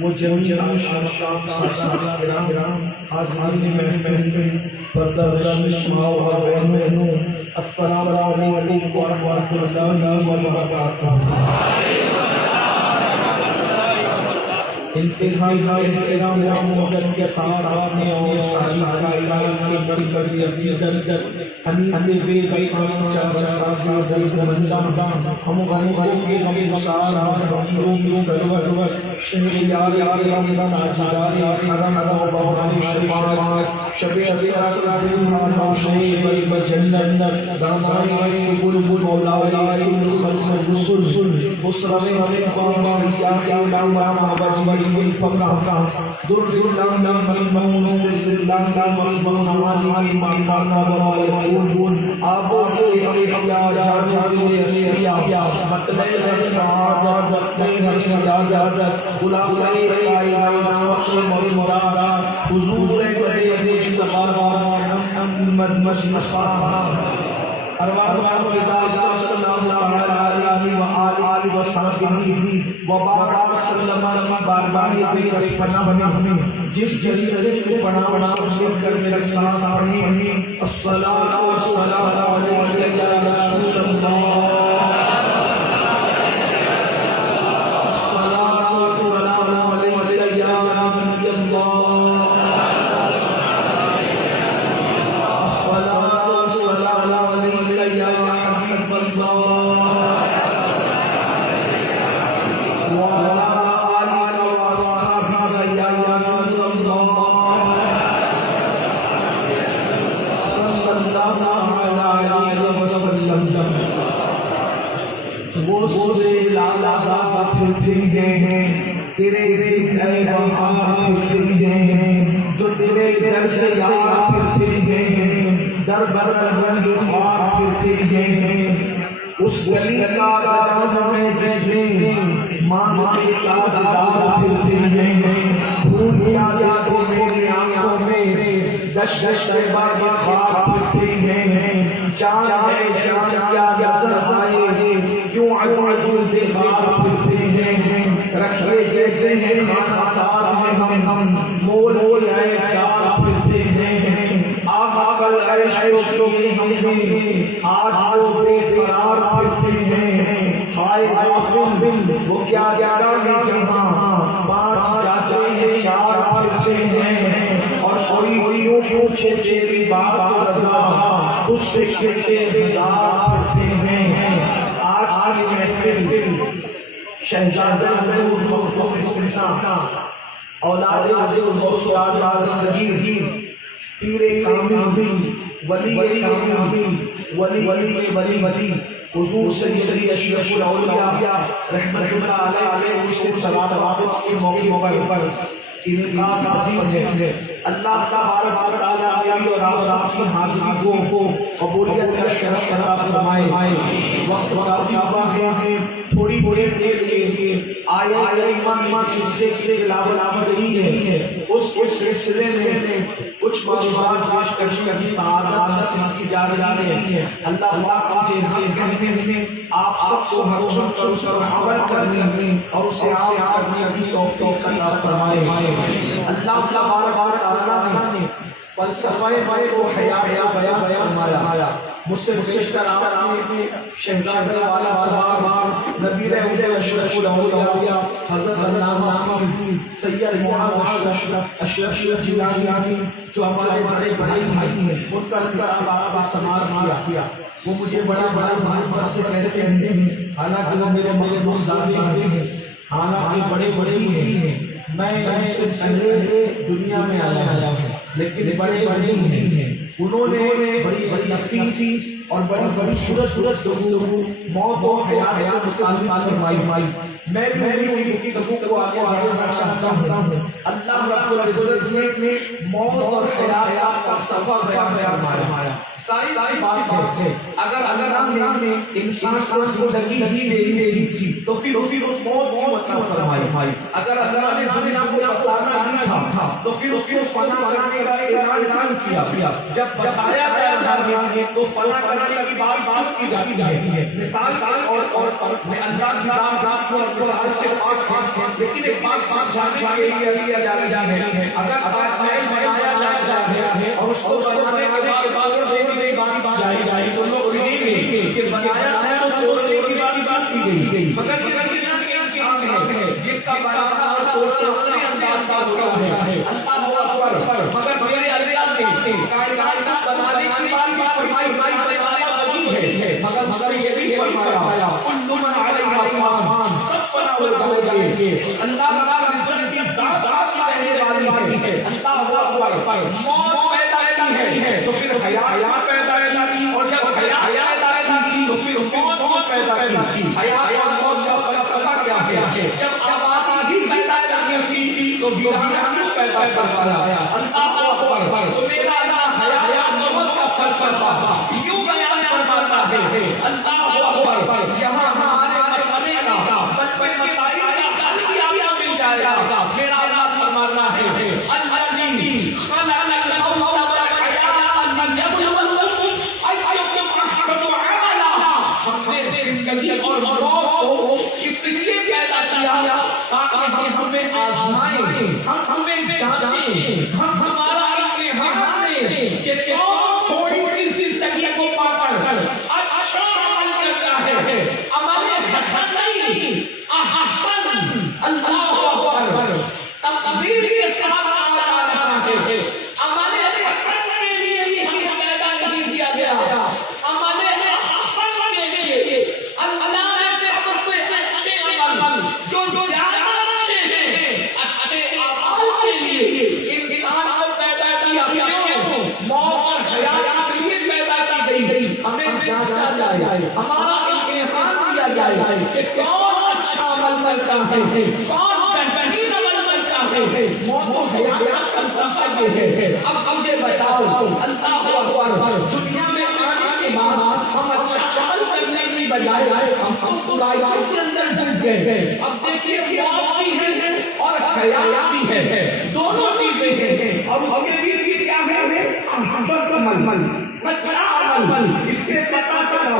وہ جمعی شام کرام حاضرین محفل السلام علیکم ورحمۃ اللہ وبرکاتہ۔ انتہائی احترام و محبت کے ساتھ آپ نے اور شاہی کا اعلان کی بڑی بڑی عزیزت حنیف بے قیمت چاچا مندان ہم غریبوں کے غمگسار فقیروں کی سرور شہریار تاجدار حرم باغ شفاعت شب اسرار روشنی بجنت دانائی بلبل مولائے خلق رسول بصرہ قوم یا علامہ بجمل الفقہ در لام ملمون سر لام مخبر علی مانا ویقول آبو احیا جاجر اسیا مطلب سعادت نئی سعادت خلاصہ کائنات وقت موجودات حضور بڑے اجتبار محمد مصطفی ارواح خدا صلی اللہ علیہ وآلہ وسلم وبارک وسلم کی بارگاہ بے رس پناہ میں جس جلیل سے پناہ سب کر میرے ساتھ پڑھیں الصلاۃ والسلام علیک یا رسول اللہ، الصلاۃ والسلام علیک یا نبی اللہ، الصلاۃ والسلام علیک یا حبیب اللہ، تیرے اے بہار پھرتے ہیں جو تیرے در سے یار پھرتے ہیں، در بر رنگ خوار پھرتے ہیں، اس گلی کا دام میں جس میں ماں کے تاجدار پھرتے ہیں، بھول کیا یادوں میری آنکھوں میں دش دش طیبہ کے خواب پھرتے ہیں، چاند ہے چاند کیا نظر آئے کیوں عدو دیوار پھرتے ہیں، رکھے جیسے ہیں خاصات میں ہم مول مول ہے پیار پھرتے ہیں، آقا کل عیش و کی ہمیں آج وہ بے قرار پھرتے ہیں، ہائے غافل وہ کیا جانے جہاں پانچ جاتے ہیں چار پھرتے ہیں، اور کوئی یوں پوچھے تیری بات رضا اس سے کہتے ہزار پھرتے ہیں۔ آج کی محفل شہزادہ نور مخلوق استثناء اولاد غوث اعظم دستگیر پیر کامل ولی کامل ولی حضور سید اشرف الاولیاء رحمۃ اللہ علیہ کے صلوات کے موقع پر انعقاد عظیم ہے۔ اللہ تبارک و تعالی اور آپ کی حاضری کو قبولیت کا شرف عطا فرمائے۔ وقت کافی ہوا ہے، تھوڑی دیر کے لیے آیت ایمان سے تلاوت رہی ہے، اس سلسلے میں کچھ معلومات پیش کرنے کی سعادت نصیب کی جا رہی ہے۔ اللہ پاک مجھے کہنے میں آپ سب کو حکم پر اس پر عمل کرنے اور اسے عام کرنے کی توفیق عطا فرمائے۔ اللہ تبارک و تعالی نے فلسفہ کو حیا بیان فرمایا۔ مجھ سے بیشتر آپ نے شہزادہ والا نبی اشرف الاولیاء حضرت علامہ سید معاذ اشرف جیلانی جو ہمارے بڑے بھائی ہیں، ان کا آپ استعمال کیا۔ وہ مجھے بڑا محبت سے کہتے ہیں، حالانکہ وہ میرے دوست ہیں، حالانکہ بڑے ہی ہیں، میں ان سے پہلے دنیا میں آیا ہوں، لیکن بڑے ہی ہیں۔ انہوں نے بڑی نفیس اور بڑی صورت موت و حیات سے متعلق فرمائی۔ میں بھی کی گفتگو کو آگے بڑھانا چاہتا ہوں۔ اللہ رب العزت نے موت اور حیات کا سبب بیان فرمایا۔ ساری بات ہے، اگر ہم نے انسان کو زندگی ہی نہیں دی تو پھر اس موت کو عطا فرمائی۔ اگر اللہ نے دنیا کو بسانا نہیں تھا تو پھر اس کو فنا کرنے کا اعلان کیا۔ جب بسایا گیا تو فنا کرنے کی بات کی جاتی ہے۔ مثال اور میں اللہ کی ذات کو حال سے پاک ہے، لیکن ایک بات جاننے کے لیے کیا جا رہا ہے، اگر بنایا جا ہے اور اس کو بنانے کے بعد جائے تو لوگ کہیں گے کہ بنایا ہے تو توڑنے کی بات کی گئی، مگر یہ انسان ہے جن کا بنانا اور توڑنا انداز کا ہوتا ہے۔ اللہ اکبر، مگر میرے اللہ نے کائنات کا بنانے کی بات فرمائی، بنایا وہی ہے، مگر اس نے یہ بھی فرمایا کل من علیہا فان، سب فنا ہو جائیں گے۔ اللہ رب العزت کی ذات رہنے والی ہے۔ اللہ اکبر، موت پیدا کی ہے تو پھر حیات پیدا کی، اور جب حیات پیدا کی تو پھر موت پیدا کی۔ حیات اور موت کا فلسفہ کیا ہے؟ جب آبادی ہی پیدا کرنی تھی تو ویرانہ کیوں پیدا کروایا؟ اللہ اکبر، تو میرا اللہ حیات اور موت کا فلسفہ یوں بیان فرماتا ہے۔ اللہ اکبر، جہاں ہمارے مسئلے کا بچپن مسائل کا حل مل جائے گا، میرا اللہ فرمانا ہے الذی خلق الموت والحیات لیبلوکم ایکم احسن عملا۔ ہم نے زندگی اور موت کو اس لیے پیدا کیا تاکہ ہمیں آزمائیں، ہمیں جانچیں، ہمارا امتحان لیں کہ کون تھوڑی سی زندگی کو پا کر اچھا عمل کرتا ہے۔ عمل حسن نہیں، احسن۔ اللہ اکبر، تقدیر کے ساتھ آ رہا ہے۔ عمل حسن کے لیے بھی ہمیں پیدا نہیں کیا گیا، عمل حسن کے لیے اللہ نے اچھے عمل جو زیادہ اچھے ہیں، اچھے اعمال کے لیے انسان کو پیدا کیا۔ کیوں؟ موت اور حیات اس لیے پیدا کی گئی، ہمیں جانچا جائے، ہمارا امتحان لیا جائے کہ کون اچھا عمل کرتا ہے، کون بہترین عمل کرتا ہے۔ موت و حیات کا سفر یہ ہے۔ اب مجھے بتاؤ، اللہ اکبر، دنیا میں آنے کے بعد ہم اچھا عمل کرنے کی بجائے ہم برائی کے اندر ڈر گئے۔ اب دیکھیے موت بھی ہے اور حیات بھی ہے، دونوں چیزیں ہیں، اور اس کے بیچ کیا ہے؟ عمل، اچھا عمل۔ اس سے پتہ چلا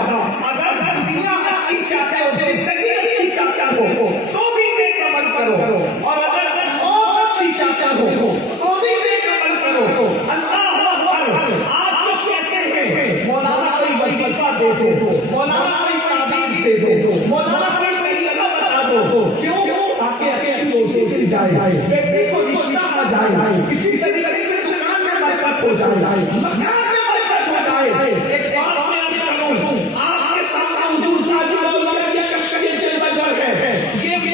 اگر دنیا اچھی چاہتے ہو، زندگی اچھی چاہتے ہو تو بھی نیک عمل کرو، اور اگر موت اچھی چاہتے ہو تو بھی نیک عمل کرو۔ اللہ اکبر، آج لوگ کہتے ہیں مولانا کوئی وظیفہ دے دو، مولانا کوئی تعبیر دے دو، مولانا کوئی جگہ بتا دو۔ کیوں؟ تاکہ اچھی روزی جائے، بیٹے کو رشتہ آ جائے، کسی طریقے سے دکان میں برکت ہو جائے، مکان میں برکت ہو جائے۔ ایک بات میں آپ کروں، آپ کے سامنے حضور تاج العلماء کی شخصیت جلوہ گر ہے، یہ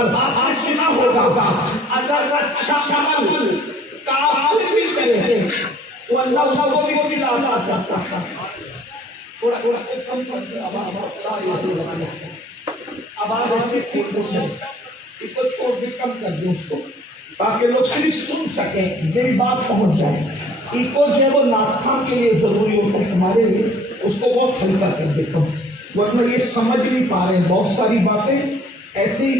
آپ نے سنا ہوگا اگر اچھا عمل کافر بھی کرے تھے تو اللہ اس کو بھی صلہ عطا کرتا تھا. تھوڑا کم کر آواز ایسے اس کو چھوڑ کے کم کر دیں اس کو تاکہ لوگ صرف سن سکیں میری بات پہنچ جائے. ایکو جو ہے وہ ناخوان کے لیے ضروری ہوتا ہے ہمارے لیے, اس کو بہت ہلکا کر دیتا ہوں ورنہ یہ سمجھ نہیں پا رہے ہیں. بہت ساری باتیں ایسی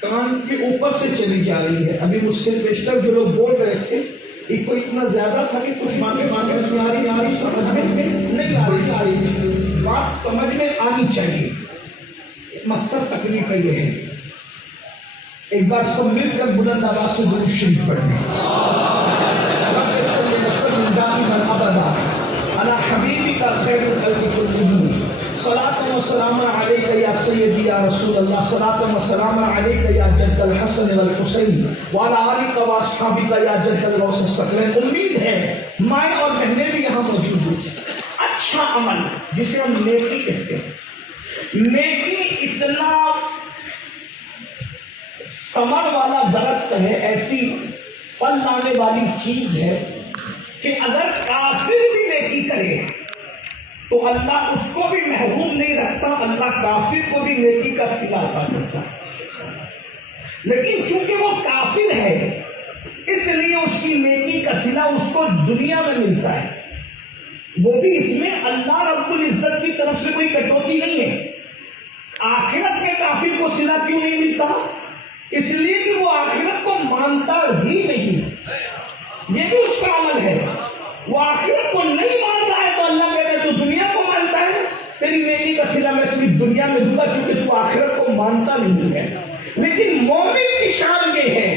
کان کے اوپر سے چلی جا رہی ہے. ابھی مجھ سے بیشتر جو لوگ بول رہے تھے ایک کو اتنا زیادہ تھا کہ کچھ باتیں سمجھ میں نہیں آ رہی. بات سمجھ میں آنی چاہیے. مقصد تکلیف کا یہ ہے. ایک بار سب مل کر بلند آواز سے درود شریف پڑھیں. على حبيبك خير الخلق كلهم صلاة وسلام عليك يا سيدي يا رسول الله صلاة وسلام عليك يا جد الحسن والحسين وعلى آلك واصحابك يا جد الغوث الثقلين. امید ہے مائیں اور بہنیں بھی یہاں موجود ہیں. اچھا عمل جسے ہم نیکی کہتے ہیں, نیکی اتنا ثمر والا درخت ہے, ایسی پھل لانے والی چیز ہے کہ اگر کافر بھی نیکی کرے تو اللہ اس کو بھی محروم نہیں رکھتا, اللہ کافر کو بھی نیکی کا صلہ عطا کرتا. لیکن چونکہ وہ کافر ہے اس لیے اس کی نیکی کا صلہ اس کو دنیا میں ملتا ہے. وہ بھی اس میں اللہ رب العزت کی طرف سے کوئی کٹوتی نہیں ہے. آخرت میں کافر کو صلہ کیوں نہیں ملتا؟ اس لیے کہ وہ آخرت کو مانتا ہی نہیں. یہ بھی اس کا عمل ہے. وہ آخرت کو نہیں مانتا ہے تو اللہ کہتے تو دنیا کو مانتا ہے, تیری نیکی کا صلہ میں صرف دنیا میں دوں گا چونکہ تو آخرت کو مانتا نہیں ہے. لیکن مومن کی شان یہ ہے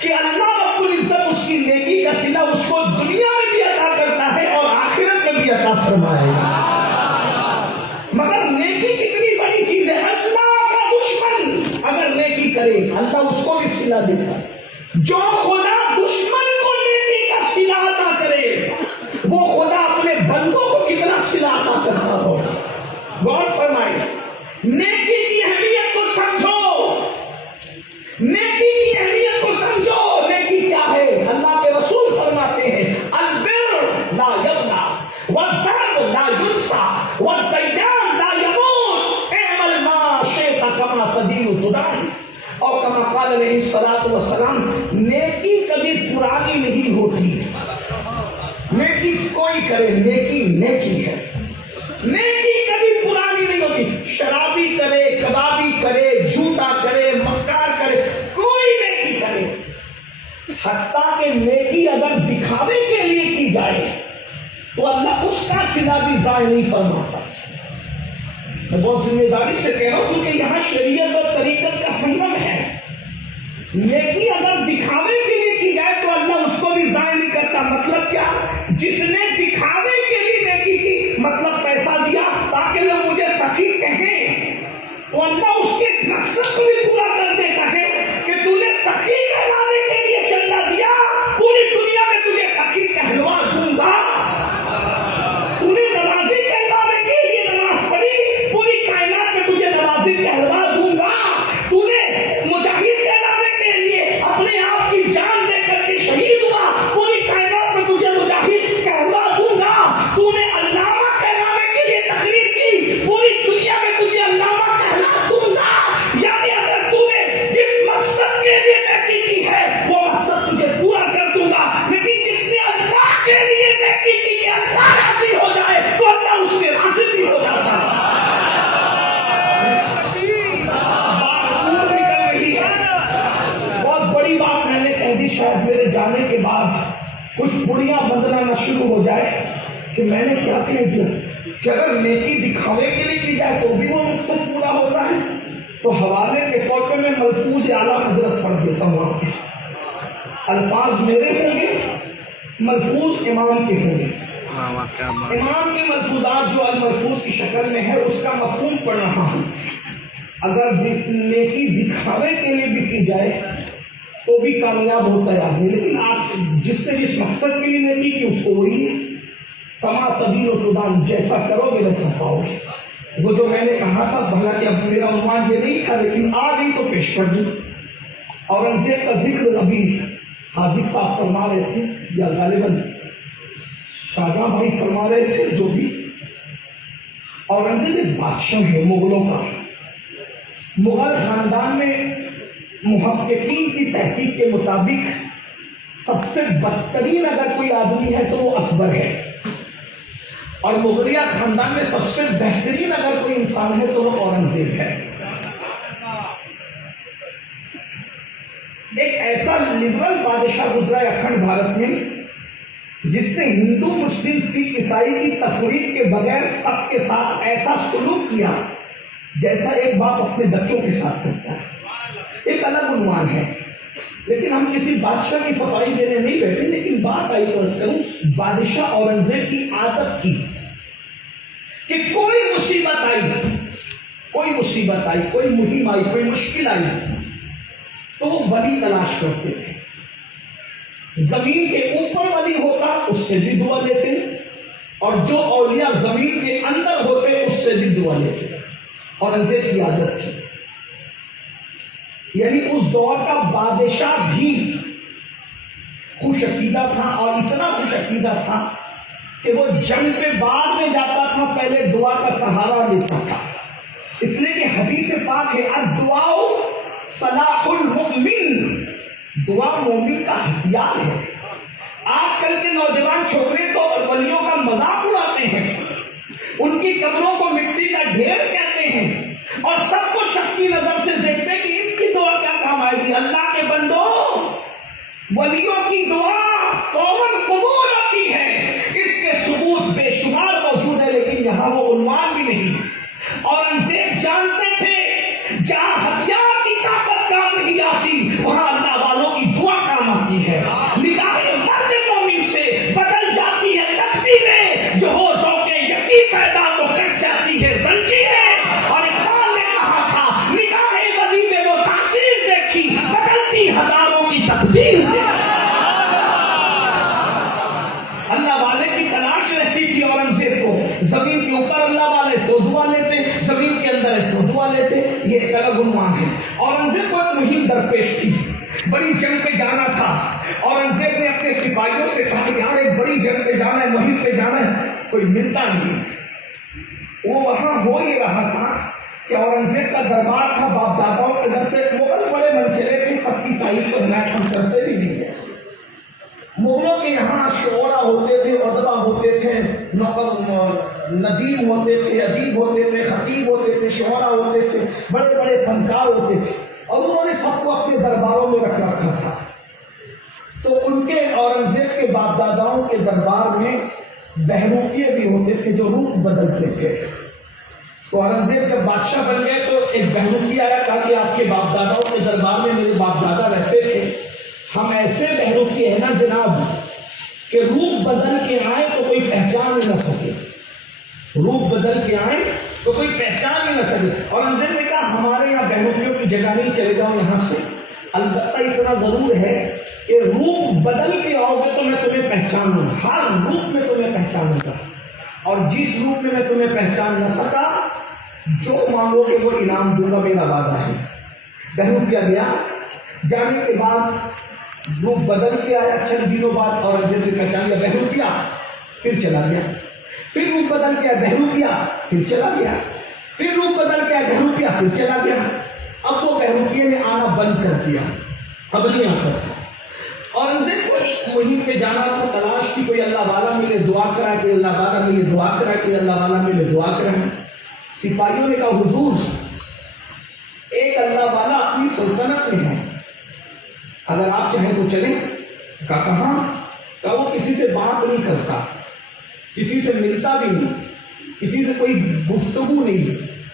کہ اللہ رب العزت اس کی نیکی کا صلہ اس کو دنیا میں بھی عطا کرتا ہے اور آخرت میں بھی عطا فرمائے گا. مگر نیکی کتنی بڑی چیز ہے. اللہ کا دشمن اگر نیکی کرے اللہ اس کو بھی صلہ دیتا ہے. جو خدا دشمن کو نیکی کا صلہ عطا کرے وہ خدا اپنے بندوں کو کتنا صلہ عطا کرتا ہو. غور فرمائے, نیکی کی اہمیت کو سمجھو, نیکی کی اہمیت کو سمجھو. نیکی کیا ہے؟ اللہ کے رسول فرماتے ہیں البر لا یبلا والذنب لا ینسا والدیان لا یموت اعمل ما شئت کما تدین تدان. اور کما قال علیہ الصلوۃ والسلام, نیکی کبھی پرانی نہیں ہوتی. نیکی کوئی کرے نیکی نیکی ہے. نیکی کبھی پرانی نہیں ہوتی. شرابی کرے, کبابی کرے, جھوٹا کرے, مکار کرے, کوئی نیکی کرے, حتیٰ کہ نیکی اگر دکھاوے کے لیے کی جائے تو اللہ اس کا صلہ بھی ضائع نہیں فرماتا. میں بہت ذمہ داری سے کہہ رہا ہوں کیونکہ یہاں شریعت اور طریقت کا سنگم ہے. نیکی اگر دکھاوے کے لیے کی جائے تو اللہ اس کو بھی ضائع نہیں کرتا. مطلب کیا؟ جس نے دکھاوے کے لیے نیکی کی, مطلب پیسہ دیا تاکہ لوگ مجھے سخی کہیں, تو اللہ اس کے مقصد کو بھی پورا کر دیتا ہے کہ تو نے سخی کہلانے کے لیے چندہ دیا, پوری دنیا میں تجھے سخی کہلوا دوں گا. تو نے نمازی کہلانے کے لیے نماز پڑھی, پوری کائنات میں تجھے نمازی کہلوا دوں گا. تو نے مجاہد کہلانے کے لیے اپنے آپ کی جان دے کر کے شہید ہوا, پوری کائنات میں تجھے مجاہد کہلوا دوں گا. تو نے علامہ کہلانے کے لیے تقریر کی, پوری دنیا میں تجھے علامہ کہلا دوں گا. یعنی اگر تو نے جس مقصد کے لیے نیکی کی ہے وہ مقصد تجھے پورا کر دوں گا. لیکن جس نے اللہ کے لیے نیکی کی کہ اللہ راضی ہو جائے تو اللہ اس سے راضی بھی ہو جاتا ہے. بہت بڑی بات میں نے کہہ دی, شاید میرے جانے کے بعد کچھ بڑیاں بدلانا شروع ہو جائے کہ میں نے کیا کہہ دیا کہ اگر نیکی دکھاوے کے لیے کی جائے تو بھی وہ مقصد پورا ہوتا ہے. تو حوالے کے طور پہ میں ملفوظ اعلیٰ حضرت پڑھ دیتا ہوں. آپ کے الفاظ میرے ہوں گے, ملفوظ امام کے ہوں گے. امام کے ملفوظات جو الملفوظ کی شکل میں ہے اس کا مفہوم پڑھ رہا ہوں. اگر نیکی دکھاوے کے لیے بھی کی جائے تو بھی کامیاب ہوتا ہے آدمی. لیکن آپ جس نے جس مقصد کے لیے نیکی کی اس کو وہی کما تدین و تدان, جیسا کرو گے ویسا پاؤ گے. وہ جو میں نے کہا تھا, حالانکہ اب میرا عنوان یہ نہیں تھا لیکن آ گئی تو پیش کر دوں. اورنگزیب کا ذکر ابھی حاضر صاحب فرما رہے تھے یا غالباً شاہجہاں بھائی فرما رہے تھے، جو بھی اورنگزیب ایک بادشاہ ہے مغلوں کا. مغل خاندان میں محققین کی تحقیق کے مطابق سب سے بدترین اگر کوئی آدمی ہے تو وہ اکبر ہے، اور مغلیہ خاندان میں سب سے بہترین اگر کوئی انسان ہے تو وہ اورنگزیب ہے. ایک ایسا لبرل بادشاہ گزرا ہے اکھنڈ بھارت میں جس نے ہندو مسلم سکھ عیسائی کی تفریق کے بغیر سب کے ساتھ ایسا سلوک کیا جیسا ایک باپ اپنے بچوں کے ساتھ کرتا ہے. ایک الگ عنوان ہے، لیکن ہم کسی بادشاہ کی صفائی دینے نہیں بیٹھے. لیکن بات آئی تو اس کروں، بادشاہ اورنگزیب کی عادت تھی کہ کوئی مصیبت آئی، کوئی مہم آئی، کوئی مشکل آئی تو وہ ولی تلاش کرتے تھے. زمین کے اوپر ولی ہوتا اس سے بھی دعا لیتے، اور جو اولیاء زمین کے اندر ہوتے اس سے بھی دعا لیتے. اورنگزیب کی عادت تھی. یعنی اس دور کا بادشاہ بھی خوش عقیدہ تھا، اور اتنا خوش عقیدہ تھا کہ وہ جنگ پہ بعد میں جاتا تھا، پہلے دعا کا سہارا لیتا تھا. اس لیے کہ حدیث پاک ہے الدعاء صلاح المؤمن، دعا مومن کا ہتھیار ہے. آج کل کے نوجوان چھوکرے تو ولیوں کا مذاق اڑاتے ہیں، ان کی قبروں کو مٹی کا ڈھیر کہتے ہیں، اور سب کو شک کی نظر سے دیکھتے ہیں کہ ان کی دعا کیا کام آئے گی. اللہ کے بندو، ولیوں کی دعا فوراً قبول ہوتی ہے، اس کے ثبوت بے شمار موجود ہے، لیکن یہاں وہ عنوان بھی نہیں. اورنگزیب جانتے تھے جہاں ہتھیار کی طاقت کام نہیں آتی وہاں اللہ والوں کی دعا کام آتی ہے. نگاہ مرد مومن سے بدل جاتی ہے تقدیریں، جو ہو ذوق یقین پیدا تو کٹ جاتی ہے زنجیریں. اور اقبال نے کہا تھا نگاہ ولی میں وہ تاثیر دیکھی بدلتی ہزاروں کی تقدیر دیکھی. اللہ والے کی تلاش رہتی تھی اورنگزیب کو. زمین کے اوپر اللہ والے تو دعا لیتے، زمین کے اندر ہے تو دعا لیتے. یہ ایک الگ عنوان ہے. اورنگزیب کو ایک مہم درپیش تھی، بڑی جنگ پہ جانا تھا. اورنگزیب نے اپنے سپاہیوں سے کہا یار ایک بڑی جنگ پہ جانا ہے، مہم پہ جانا ہے، کوئی ملتا نہیں. وہ وہاں ہو ہی رہا تھا کہ اورنگزیب کا دربار تھا باپ داداؤں کے گھر سے. مغل بڑے من چلے تھے، سب کی تعریف کو حمایت ہم کرتے بھی نہیں ہیں. مغلوں کے یہاں شعرا ہوتے تھے، ادبا ہوتے تھے، ندیم ہوتے تھے، ادیب ہوتے تھے، خطیب ہوتے تھے، شعرا ہوتے تھے، بڑے بڑے فنکار ہوتے تھے، اور انہوں نے سب کو اپنے درباروں میں رکھ رکھا تھا. تو ان کے اورنگزیب کے باپ داداؤں کے دربار میں بہروپیے بھی ہوتے تھے جو روپ بدلتے تھے. تو اورنگزیب جب بادشاہ بن گئے تو ایک بہروپی آیا، کہا کہ آپ کے باپ داداؤں کے دربار میں میرے باپ دادا رہتے تھے، ہم ایسے بہروپی ہیں نا جناب کہ روپ بدل کے آئے تو کوئی پہچان نہ سکے، روپ بدل کے آئے تو کوئی پہچان نہ سکے. اورنگزیب نے کہا ہمارے یہاں بہروپیوں کی جگہ نہیں، چلے جاؤ یہاں سے. البتہ اتنا ضرور ہے کہ روپ بدل کے آؤ گے تو میں تمہیں پہچان لوں، ہر روپ میں تمہیں پہچانوں گا، اور جس روپ میں تمہیں پہچان نہ سکا جو مانگو گے وہ انعام دوں گا، میرا وعدہ ہے. بہروپیہ گیا، جانے کے بعد روپ بدل کے آیا. چند دنوں بعد اورنگزیب نے پہچان لیا بہروپیہ، پھر چلا گیا. پھر روپ بدل کے آیا بہروپیہ، پھر چلا گیا. پھر روپ بدل کے آیا بہروپیہ، پھر چلا گیا. اب وہ بہروپیہ نے آنا بند کر دیا، اب نہیں آتا تھا. اورنگزیب کو مہم پہ جانا تھا، تلاش کی کوئی اللہ والا ملے دعا کرائے، کوئی اللہ والا ملے دعا کرائے، کوئی اللہ والا ملے دعا کرائے. سپاہیوں نے کہا حضور ایک اللہ والا اپنی سلطنت میں ہے، اگر آپ چاہیں تو چلیں. کہاں؟ کہا وہ کسی سے بات نہیں کرتا، کسی سے ملتا بھی نہیں، کسی سے کوئی گفتگو نہیں،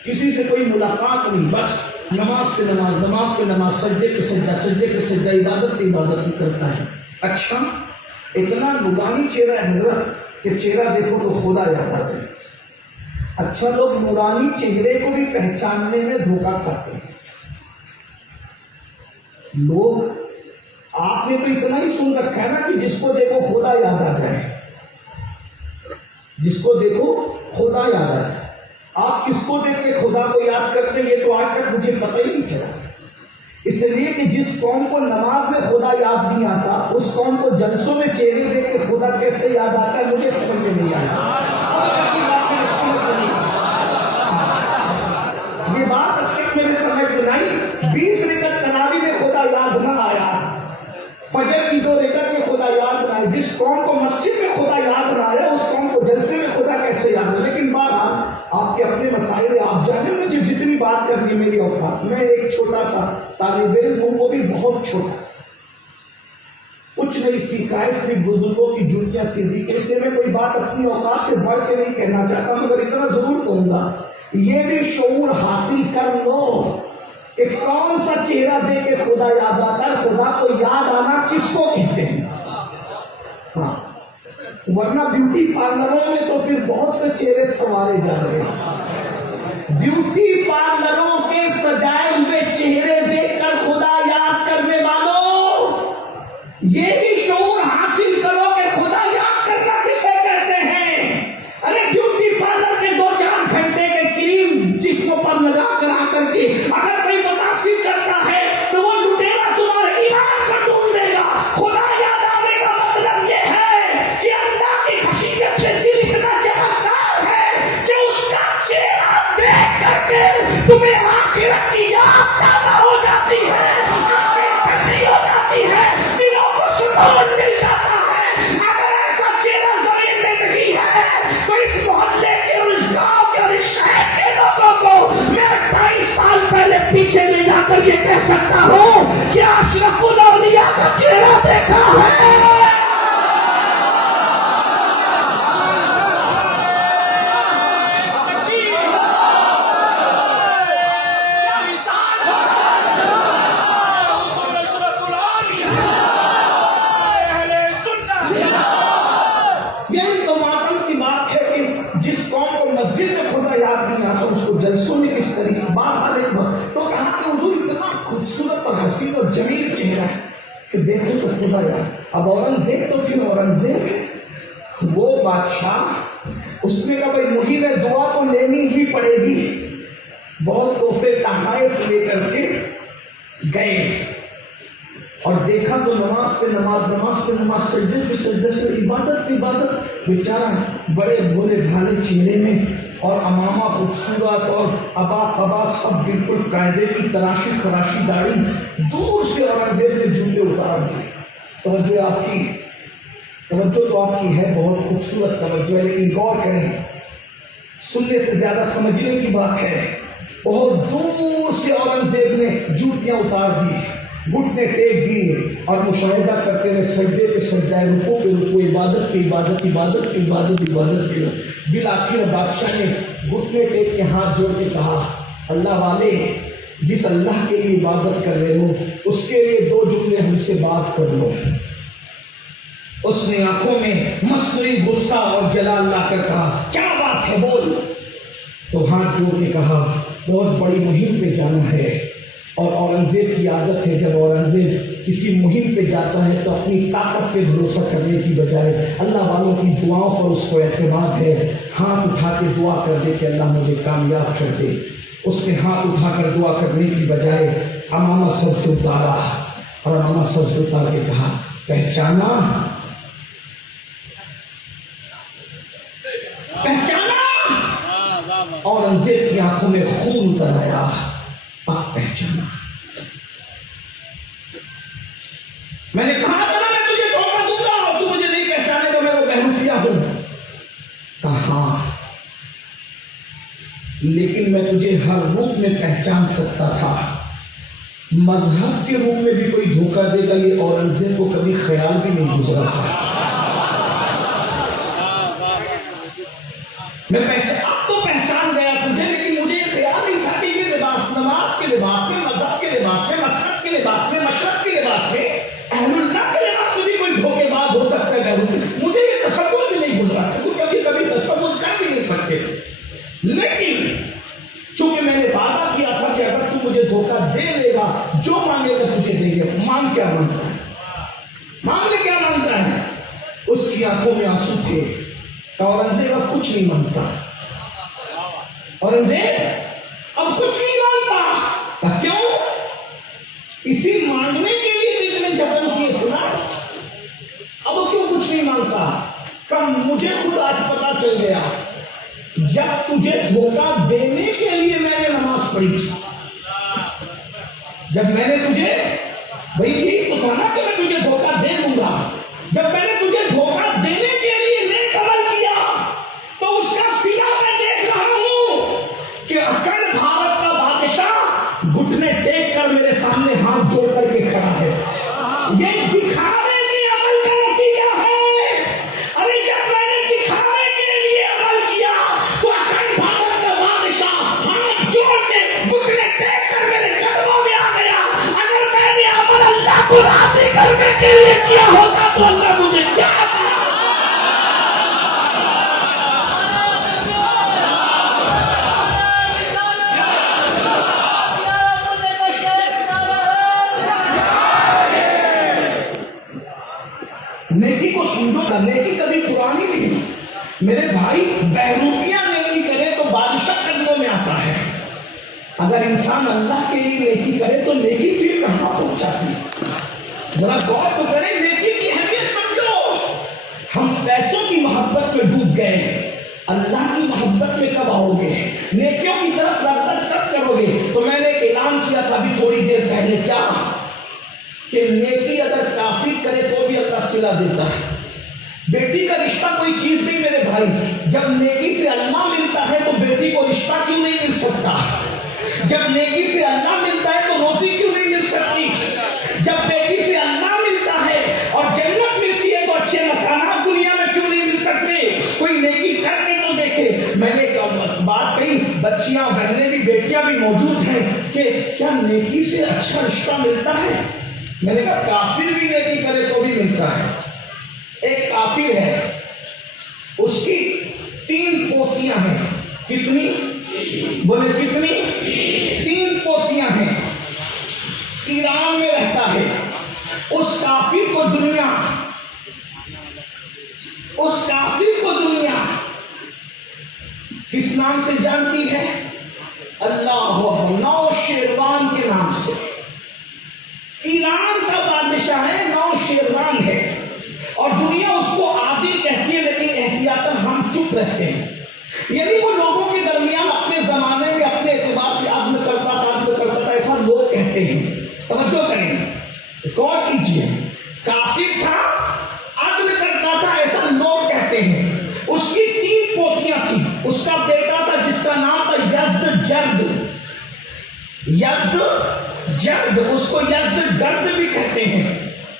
کسی سے کوئی ملاقات نہیں، بس نماز پہ نماز، نماز پہ نماز، سجدے پہ سجدہ، سجدے پہ سجدہ، عبادت پہ عبادت بھی کرتا ہے. اچھا اتنا نورانی چہرہ ہے حضرت کہ چہرہ دیکھو تو خدا یاد آ جائے. اچھا لوگ نورانی چہرے کو بھی پہچاننے میں دھوکہ کرتے ہیں. لوگ آپ نے تو اتنا ہی سن رکھا ہے نا کہ جس کو دیکھو خدا یاد آ جائے، جس کو دیکھو خدا یاد آ جائے. آپ کس کو دیکھ کے خدا کو یاد کرتے ہیں یہ تو آج تک مجھے پتہ ہی نہیں چلا. اس لیے کہ جس قوم کو نماز میں خدا یاد نہیں آتا اس قوم کو جلسوں میں چہرے دیکھ کے خدا کیسے یاد آتا ہے مجھے سمجھ میں نہیں آیا. یہ بات میرے سمجھ میں نہیں. 20 رکعت تراویح میں خدا یاد نہ آیا, فجر کی 2 رکعت میں خدا یاد نہ آیا. جس قوم کو مسجد میں خدا یاد نہ آیا اس قوم کو جلسے میں خدا کیسے یاد آیا. لیکن بہرحال آپ کے اپنے مسائل آپ جانے, مجھے جتنی بات کرنی میری اوقات. میں ایک چھوٹا سا طالب علم ہوں, وہ بھی بہت چھوٹا سا, کچھ نہیں سیکھا ہے, صرف بزرگوں کی جوتیاں سیدھی. اس لیے میں کوئی بات اپنی اوقات سے بڑھ کے نہیں کہنا چاہتا, مگر اتنا ضرور کہوں گا یہ بھی شعور حاصل کر لو کہ کون سا چہرہ دیکھ کے خدا یاد آتا ہے. خدا کو یاد آنا کس کو کہتے ہیں؟ ہاں, ورنہ بیوٹی پارلروں میں تو پھر بہت سے چہرے سنوارے جا رہے ہیں. بیوٹی پارلروں کے سجائے ہوئے چہرے دیکھ کر خدا یاد کرنے والوں, یہ بھی شعور حاصل کرو کہ خدا یاد کرنا کسے کہتے ہیں. ارے بیوٹی پارلر کے 2-4 گھنٹے کے کریم جسموں پر لگا کر آ کر کے اگر کوئی متاثر کرتا ہے تو وہ لٹیرا تمہارے ایمان کو ڈھونڈ دے گا. خدا یاد آنے کا مطلب یہ ہے کہ اللہ کی خشیت سے دل اتنا چمکدار ہے کہ اس کا چہرہ دیکھ کر کے تمہیں آخرت کی یاد تازہ ہو جاتی ہے, آنکھیں ٹھنڈی ہو جاتی ہے, دلوں کو سکون مل جاتا ہے. اگر ایسا چہرہ زمین میں نہیں ہے تو اس محلے کے اور اس گاؤں کے اور اس شہر کے لوگوں کو میں 28 سال پہلے پیچھے لے جا کر یہ کہہ سکتا ہوں کہ اشرف الاولیاء کا چہرہ دیکھا ہے. جلسوں میں کس طریقے بات تو کہا کہ حضور اتنا خوبصورت اور حسین اور جمیل چہرہ ہے کہ دیکھو تو خدا یاد. اب اورنگزیب تو پھر اورنگزیب وہ بادشاہ, اس نے کہا بھائی مجھے دعا تو لینی ہی پڑے گی. بہت تحفے تحائف لے کر کے گئے اور دیکھا تو نماز پہ نماز, نماز پہ نماز, سجدے پہ سجدے سے عبادت پہ عبادت. بیچارہ بڑے بھولے بھالے چہرے میں اور امامہ خوبصورت اور ابا قبا سب بالکل قاعدے کی تراشی خراشی داڑھی. دور سے اورنگزیب نے جوتے اتار دیے. توجہ آپ کی, توجہ تو آپ کی ہے, بہت خوبصورت توجہ ہے, لیکن غور کریں, سننے سے زیادہ سمجھنے کی بات ہے. بہت دور سے اورنگزیب نے جوتیاں اتار دی, گھٹنے ٹیک دیے اور مشاہدہ کرتے ہوئے سجدے پہ سجدہ, رکوع پہ رکوع, عبادت کی عبادت, عبادت کی عبادت, عبادت کی. بالآخر بادشاہ نے گھٹنے ٹیک کے ہاتھ جوڑ کے کہا اللہ والے, جس اللہ کے لیے عبادت کر رہے ہو اس کے لیے 2 جملے ہم سے بات کر لو. اس نے آنکھوں میں مصنوعی غصہ اور جلال لا کر کہا کیا بات ہے بول. تو ہاتھ جوڑ کے کہا بہت بڑی مہم پہ جانا ہے, اور اورنگزیب کی عادت ہے جب اورنگزیب کسی مہم پہ جاتا ہے تو اپنی طاقت پہ بھروسہ کرنے کی بجائے اللہ والوں کی دعاؤں پر اس کو اعتماد ہے. ہاتھ اٹھا کے دعا کر دے کہ اللہ مجھے کامیاب کر دے. اس نے ہاتھ اٹھا کر دعا کرنے کی بجائے امامہ سر سے اتارا اور امامہ سر سے اتار کے کہا پہچانا, پہچانا. اورنگزیب کی آنکھوں میں خون اتر آیا, پہچانا. میں نے کہا تھا میں تجھے دھوکہ دوں گا اور تو مجھے نہیں پہچانے گا, میں وہ بہروپیہ ہوں. کہا لیکن میں تجھے ہر روپ میں پہچان سکتا تھا, مذہب کے روپ میں بھی کوئی دھوکہ دے گا یہ اورنگزیب کو کبھی خیال بھی نہیں گزرا تھا. میں اب تو پہچان گیا تجھے, لیکن مجھے یہ خیال نہیں تھا کہ یہ لباس نماز کے لباس میں, مذہب کے لباس میں, مسجد کے لباس میں, مشرق کے لباس میں, اہل اللہ کے لباس میں بھی کوئی دھوکے باز ہو سکتا ہے. مجھے یہ تصور بھی نہیں گزرا تھا, تو کبھی کبھی تصور کر بھی نہیں سکتے. لیکن چونکہ میں نے وعدہ کیا تھا کہ اگر تو مجھے دھوکہ دے لے گا جو مانگے گا تجھے دیں گے. مانگ کیا مانگتا ہے, مانگنے کیا مانگتا ہے. اس کی آنکھوں میں آنسو تھے. اورنگزیب اب کچھ نہیں مانگتا, اورنگزیب اب کچھ نہیں مانگتا. کیوں؟ مجھے خود آج پتا چل گیا، جب تجھے دھوکہ دینے کے لیے میں نے نماز پڑھی، جب میں نے تجھے، بھئی یہی تو تھا نا کہ میں تجھے دھوکہ دے دوں گا، جب میں نے تجھے دھوکہ دینے کے لیے نیک عمل کیا تو اس کا سلا میں دیکھ رہا ہوں کہ اکڑ بھارت کا بادشاہ گھٹنے ٹیک کر میرے سامنے ہاتھ جوڑ کر کے کھڑا ہے۔ یہ دکھانے کے عمل کا نتیجہ ہے۔ ارے جب میں نے دکھانے کے لیے عمل کیا تو اکڑ بھارت کا بادشاہ ہاتھ جوڑ کے گھٹنے ٹیک کر میرے قدموں میں آ گیا۔ اگر میں نے عمل اللہ کو راضی کرنے کے لیے کیا ہوتا تو اللہ مجھے کیا نیکی کو سمجھو نا، نیکی کبھی پرانی نہیں۔ میرے بھائی بہروپیاں نیکی کرے تو بادشاہ قدموں میں آتا ہے، اگر انسان اللہ کے لیے نیکی کرے تو نیکی پھر کہاں پہنچاتی ہے؟ ذرا غور تو کریں، نیکی کی اہمیت سمجھو۔ ہم پیسوں کی محبت میں ڈوب گئے، اللہ کی محبت میں کب آؤ گے؟ نیکیوں کی طرف رغبت کب کرو گے؟ تو میں نے ایک اعلان کیا تھا ابھی تھوڑی دیر پہلے، کیا کہ نیکی اگر کافر کرے تو بھی اللہ صلہ دیتا ہے۔ بیٹی کا رشتہ کوئی چیز نہیں میرے بھائی، جب نیکی سے اللہ ملتا ہے تو بیٹی کو رشتہ کیوں نہیں مل سکتا؟ جب نیکی سے اللہ ملتا ہے تو روزی کیوں نہیں مل سکتی؟ جب بیٹی سے اللہ ملتا ہے اور جنت ملتی ہے تو اچھے مکانات دنیا میں کیوں نہیں مل سکتے؟ کوئی نیکی کر کے تو دیکھے۔ میں نے بات کہی، بچیاں بہنیں بھی بیٹیاں بھی موجود ہیں کہ کیا نیکی سے اچھا رشتہ ملتا ہے؟ میں نے کہا کافر بھی نیکی کرے تو بھی ملتا ہے۔ ایک کافر ہے، اس کی 3 پوتیاں ہیں، کتنی؟ بولے کتنی؟ 3 پوتیاں ہیں، ایران میں رہتا ہے۔ اس کافر کو دنیا کس نام سے جانتی ہے؟ اللہ نوشیروان کے نام سے۔ ایران کا بادشاہ ہے، نوشیروان ہے، اور دنیا اس کو عادل کہتی ہے، لیکن احتیاطاً ہم چپ رہتے ہیں۔ یعنی وہ لوگوں کے درمیان اپنے زمانے میں اپنے اعتبار سے عدل کرتا تھا، ایسا لوگ کہتے ہیں۔ توجہ کریں، غور کیجیے، کافر تھا، عدل کرتا تھا، ایسا لوگ کہتے ہیں۔ اس کی 3 پوتیاں تھیں، اس کا بیٹا تھا جس کا نام تھا یزدجرد، اس کو یزدگرد بھی کہتے ہیں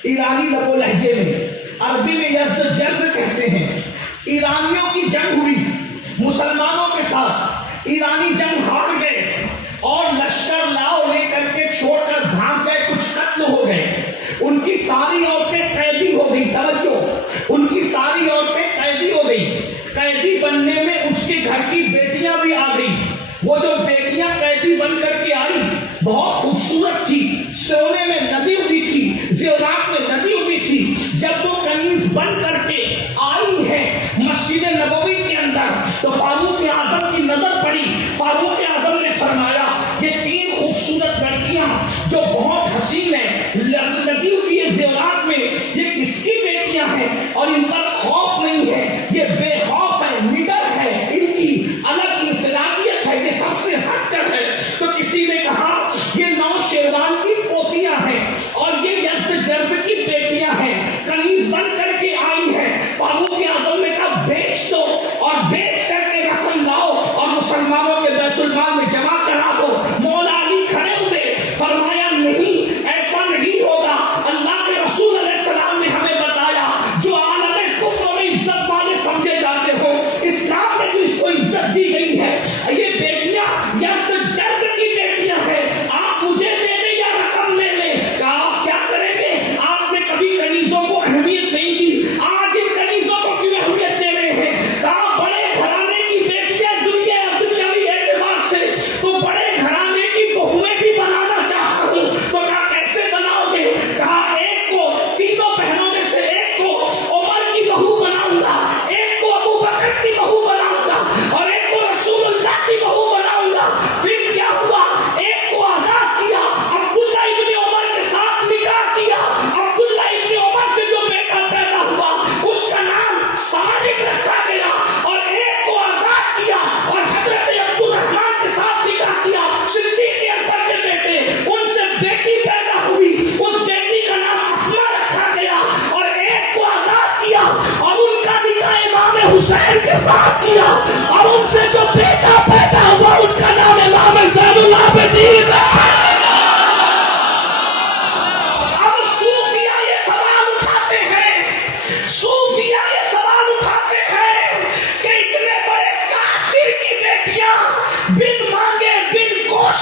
ایرانی لب و لہجے میں، عربی میں یزدجرد کہتے ہیں۔ ایرانیوں کی جنگ ہوئی مسلمانوں کے ساتھ، ایرانی جنگ ہار گئے اور لشکر لاؤ لے کر کے چھوڑ کر بھاگ گئے، کچھ قتل ہو گئے، ان کی ساری عورتیں قیدی ہو گئی۔ توجہ، ان کی ساری عورتیں قیدی ہو گئی۔ قیدی بننے میں اس کے گھر کی بیٹیاں بھی آ گئی۔ وہ جو بیٹیاں قیدی بن کر کے آئی بہت خوبصورت تھی، سونے میں ندی ہوئی تھی، زیورات میں ندی ہوئی تھی۔ جب وہ کنیز بن کر کے آئی ہے مسجد نبوی کے اندر تو فاروق اعظم کی نظر پڑی۔ فاروق اعظم نے فرمایا یہ 3 خوبصورت لڑکیاں جو بہت حسین ہیں، لگی ہوئی ہے زیورات میں، یہ کس کی بیٹیاں ہیں؟ اور ان پر خوف نہیں ہے، یہ بے خوف ہے، نڈر ہے، ان کی الگ انفرادیت ہے، یہ سب سے ہٹ کر ہے۔ تو کسی نے کہا یہ نوشیروان کی پوتیاں ہیں اور یہ یزدجرد کی بیٹیاں ہیں، کنیز بن کر کے آئی ہے۔ فاروق اعظم نے کہا بیچ دو، اور بیچ کر کے رقم لاؤ اور مسلمانوں کے بیت المال میں جمع کرا دو۔ مولا علی کھڑے ہوئے، فرمایا نہیں، ایسا نہیں ہوگا۔ اللہ کے رسول علیہ السلام نے ہمیں بتایا جو عالم کفر میں عزت والے سمجھے جاتے ہو، اسلام میں بھی اس کو عزت دی گئی ہے۔ یہ بیٹیاں یزدجرد کی بیٹیاں ہیں، آپ مجھے دے دیں یا رقم لے لیں۔ کہا آپ کیا کریں گے؟ آپ نے کبھی کنیزوں کو اہمیت نہیں دی، آج ان کنیزوں کو کیوں اہمیت دے رہے ہیں؟ کہا بڑے گھرانے کی بیٹیاں دنیا دنیاوی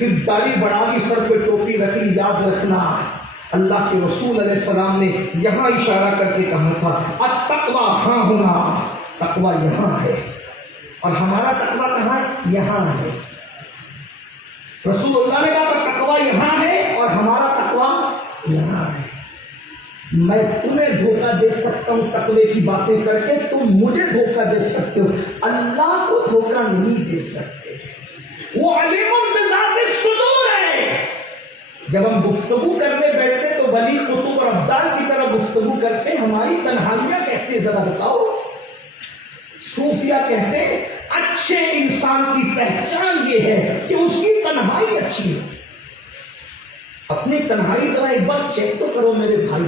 پھر داڑھی بڑھا لی، سر پہ ٹوپی رکھی. یاد رکھنا اللہ کے رسول علیہ السلام نے یہاں اشارہ کر کے کہا تھا التقویٰ ہاں ہونا، تقویٰ یہاں ہے. اور ہمارا تقویٰ کہاں ہے؟ یہاں ہے. رسول اللہ نے کہا کہ تقویٰ یہاں ہے اور ہمارا تقویٰ یہاں ہے. میں تمہیں دھوکہ دے سکتا ہوں تقوی کی باتیں کر کے، تم مجھے دھوکہ دے سکتے ہو، اللہ کو دھوکہ نہیں دے سکتے. وہ علیم بذات الصدور ہے. جب ہم گفتگو کرنے بیٹھتے تو ولی قطب اور ابدال کی طرح گفتگو کرتے. ہماری تنہائیاں کیسے ذرا بتاؤ. صوفیہ کہتے ہیں اچھے انسان کی پہچان یہ ہے کہ اس کی تنہائی اچھی ہے. اپنی تنہائی ذرا ایک بار چیک تو کرو میرے بھائی.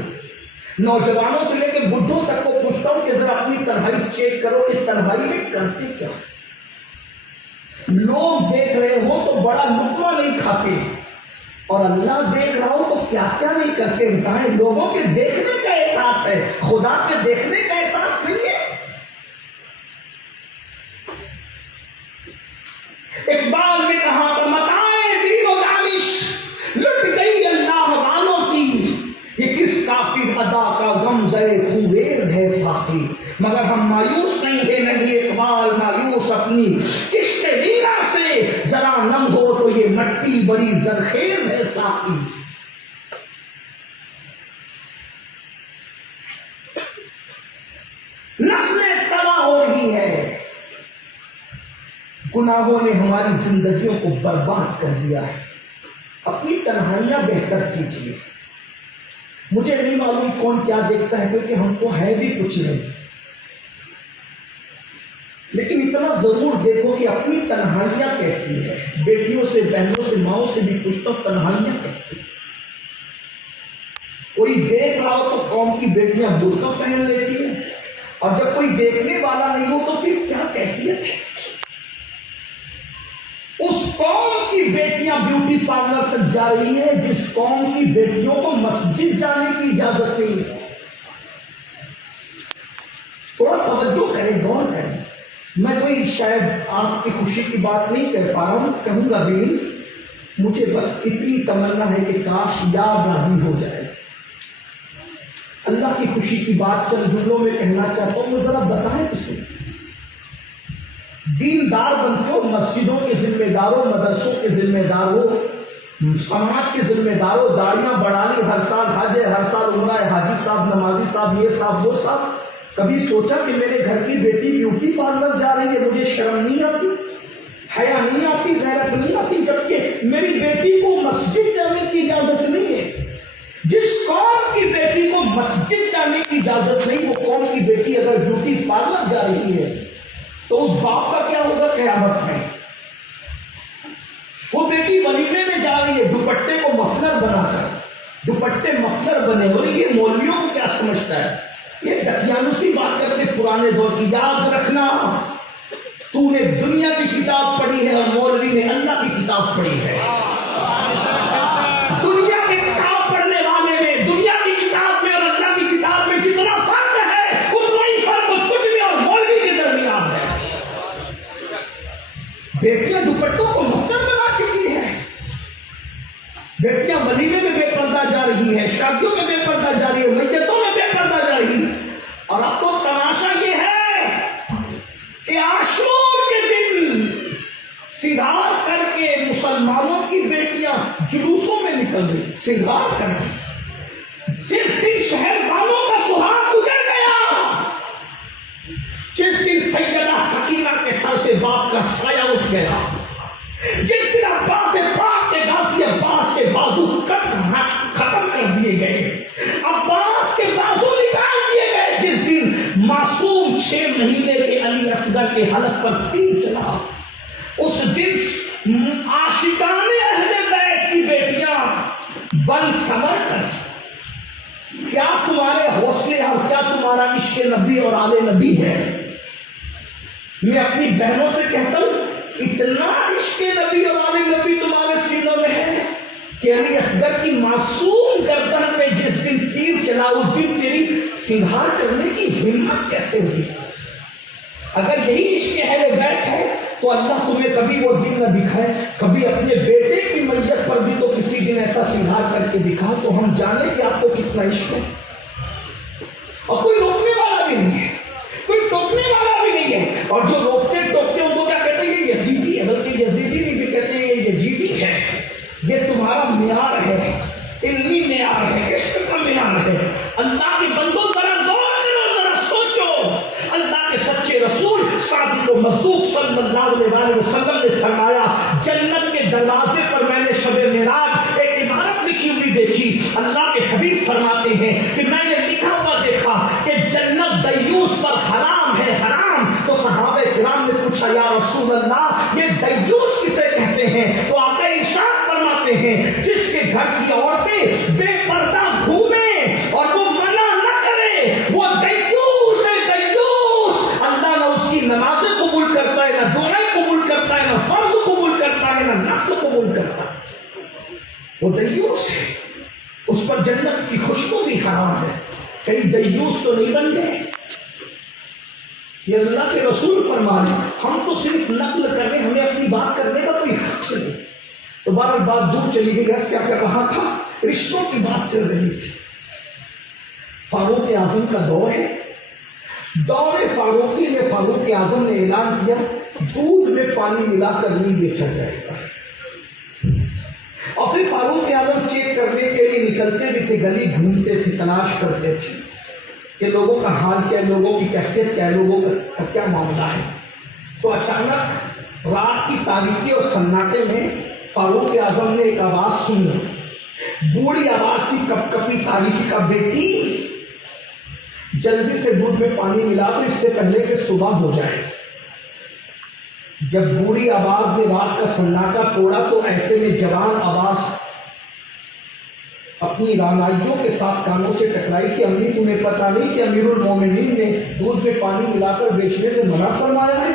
نوجوانوں سے لے کے بڈھوں تک کو پوچھتا ہوں کہ ذرا اپنی تنہائی چیک کرو کہ تنہائی میں کرتے کیا. لوگ دیکھ رہے ہو تو بڑا لقمہ نہیں کھاتے، اور اللہ دیکھ رہا ہو تو کیا کیا نہیں کرتے. بتائیں، لوگوں کے دیکھنے کا احساس ہے، خدا کے دیکھنے کا احساس نہیں ہے. اقبال نے کہا تو متائیں دین و دانش لٹ گئی اللہ والوں کی، یہ کس کافر ادا کا غمزہ خویز ہے ساقی. مگر ہم مایوس نہیں ہے، نہیں اقبال مایوس اپنی عشق ویرا سے، ذرا نم ہو تو یہ مٹی بڑی زرخیز ہے ساقی. نسلیں تباہ ہو رہی ہے، گناہوں نے ہماری زندگیوں کو برباد کر دیا ہے. اپنی تنہائیاں بہتر کیجیے. مجھے نہیں معلوم کون کیا دیکھتا ہے کیونکہ ہم کو ہے بھی کچھ نہیں، لیکن اتنا ضرور دیکھو کہ اپنی تنہائیاں کیسی ہے. بیٹیوں سے، بہنوں سے، ماؤں سے بھی پوچھتا ہوں تنہائیاں کیسی. کوئی دیکھ رہا ہو تو قوم کی بیٹیاں برقع پہن لیتی ہیں، اور جب کوئی دیکھنے والا نہیں ہو تو پھر کیا کیفیت ہے. اس قوم کی بیٹیاں بیوٹی پارلر تک جا رہی ہیں جس قوم کی بیٹیوں کو مسجد جانے کی اجازت نہیں ہے. تھوڑا توجہ کریں، غور کریں. میں کوئی شاید آپ کی خوشی کی بات نہیں کہہ پا رہا ہوں، کہوں گا بھی نہیں. مجھے بس اتنی تمنا ہے کہ کاش یاد راضی ہو جائے. اللہ کی خوشی کی بات چند جملوں میں کہنا چاہتا ہوں. وہ ذرا بتائیں اسے. دیندار بنتے ہو، مسجدوں کے ذمہ دار ہو، مدرسوں کے ذمہ دار ہو، سماج کے ذمہ دار ہو، داڑیاں بڑھا لی، ہر سال حج ہے، ہر سال عمرہ ہے، حاجی صاحب، نمازی صاحب، یہ صاحب وہ صاحب. کبھی سوچا کہ میرے گھر کی بیٹی بیوٹی پارلر جا رہی ہے، مجھے شرم نہیں آتی، حیا نہیں آتی، غیرت نہیں آتی، جبکہ میری بیٹی کو مسجد جانے کی اجازت نہیں ہے. جس قوم کی بیٹی کو مسجد جانے کی اجازت نہیں، وہ قوم کی بیٹی اگر بیوٹی پارلر جا رہی ہے تو اس باپ کا کیا ہوگا قیامت میں. وہ بیٹی ولیمے میں جا رہی ہے دوپٹے کو مفلر بنا کر، دوپٹے مفلر بنے ہوئے. یہ مولویوں کو کیا سمجھتا ہے؟ یہ دقیانوسی بات کرتے پرانے دور کی. یاد رکھنا، تو نے دنیا کی کتاب پڑھی ہے اور مولوی نے اللہ کی کتاب پڑھی ہے. دنیا کی کتاب پڑھنے والے میں، دنیا کی کتاب میں اور اللہ کی کتاب میں جتنا فرق ہے اتنا ہی فرق کچھ بھی اور مولوی کے درمیان ہے. بیٹیاں دوپٹوں کو مفلر بنا چکی ہیں، بیٹیاں ولیمے میں بے پردہ جا رہی ہیں، شادیوں میں بے پردہ جا رہی ہے، میتوں میں بے پردہ جا رہی ہے. اور اب تو تماشا یہ ہے کہ عاشور کے دن سنگار کر کے مسلمانوں کی بیٹیاں جلوسوں میں نکل رہی، سنگار کر کے. جس دن شہر والوں کا سہاگ گزر گیا، جس دن سیدہ سکینہ کے سر سے باپ کا سایہ اٹھ گیا، جس دن عباس پاک کے غازی عباس کے بازو ختم کر دیے گئے، عباس کے بازو نکال دیے گئے، جس دن معصوم 6 مہینے کے علی اصغر کے حلق پر تیر چلا، اس دن عاشقان اہل بیت کی بیٹیاں بن سمر کر کیا تمہارے حوصلے اور کیا تمہارا عشق نبی اور آل نبی ہے. میں اپنی بہنوں سے کہتا ہوں اتنا عشق نبی اور آل نبی تمہارے سینوں میں ہے کہ علی اصغر کی معصوم گردن پہ جس دن تیر چلا اس دن تیری سنگھار کرنے کی ہمت کیسے ہوئی؟ اگر یہی عشق اہل بیت ہے تو اللہ تمہیں کبھی وہ دن نہ دکھائے، کبھی اپنے بیٹے کی میت پر بھی تو کسی دن ایسا سنگار کر کے دکھا تو ہم جانے کہ آپ کو کتنا عشق ہے۔ اور کوئی روکنے والا بھی نہیں ہے، کوئی ٹوکنے والا بھی نہیں ہے، اور جو روکتے ٹوکتے ان کو کیا کہتے ہیں؟ یہ یزیدی ہے، بلکہ یزیدی نہیں بھی کہتے ہیں، یہ یزیدی ہے۔ یہ تمہارا معیار ہے، علمی معیار ہے، عشق کا معیار ہے۔ اللہ کے بندوں ذرا غور کرو، ذرا سوچو، اللہ کے سچے رسول صادق و مصدوق صلی اللہ علیہ وسلم نے فرمایا جنت کے دروازے پر میں نے شب معراج ایک عبارت لکھی ہوئی دیکھی۔ اللہ کے حبیب فرماتے ہیں کہ میں نے لکھا ہوا دیکھا کہ جنت دیوس پر حرام ہے، حرام۔ تو صحابہ کرام نے پوچھا یا رسول اللہ یہ دیوس کسے کہتے ہیں؟ تو آقا ارشاد فرماتے ہیں جس کے گھر کی عورتیں بے پردہ گھومیں اور وہ منع نہ کرے، وہ دیوس ہے، دیوس۔ اللہ نہ اس کی نمازیں قبول کرتا ہے، نہ دعائیں قبول کرتا ہے، نہ فرض قبول کرتا ہے، نہ نفل قبول کرتا ہے، وہ دیوس ہے، اس پر جنت کی خوشبو بھی حرام ہے۔ کہیں دیوس تو نہیں بن گئے؟ یہ اللہ کے رسول فرما رہے ہیں، ہم تو صرف نقل کر رہے ہیں، ہمیں اپنی بات کرنے کا کوئی حق نہیں۔ تو بہرحال بات دور چلی گئی، کیا کر رہا تھا؟ رشتوں کی بات چل رہی تھی۔ فاروق اعظم کا دور ہے، دور فاروقی میں فاروق اعظم نے اعلان کیا دودھ میں پانی ملا کر نہیں بیچا جائے گا۔ اور پھر فاروق اعظم چیک کرنے کے لیے نکلتے بھی تھے، گلی گھومتے تھے، تلاش کرتے تھے کہ لوگوں کا حال کیا ہے، لوگوں کی کیفیت کیا ہے، لوگوں کا کیا معاملہ ہے۔ تو اچانک رات کی تاریکی اور سناٹے میں فاروق اعظم نے ایک آواز سنی، بوڑھی آواز تھی، کپ کپی تاریکی کا، بیٹی جلدی سے دودھ میں پانی ملا دو اس سے پہلے کہ صبح ہو جائے۔ جب بوڑھی آواز نے رات کا سناٹا توڑا تو ایسے میں جوان آواز اپنی رانائیوں کے ساتھ کانوں سے ٹکرائی کہ امی تمہیں پتا نہیں کہ امیر المومنین نے دودھ میں پانی ملا کر بیچنے سے منع فرمایا ہے؟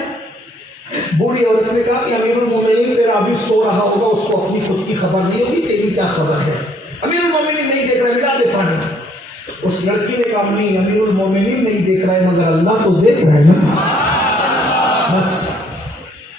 بوڑھی عورت نے کہا کہ امیر المومنین تیرا ابھی سو رہا ہوگا، اس کو اپنی خود کی خبر نہیں ہوگی، تیری کیا خبر ہے؟ امیر المومنین نہیں دیکھ رہا، ملا دے پانی۔ اس لڑکی نے کہا نہیں، امیر المومنین نہیں دیکھ رہا ہے مگر اللہ تو دیکھ رہا ہے نا۔ بس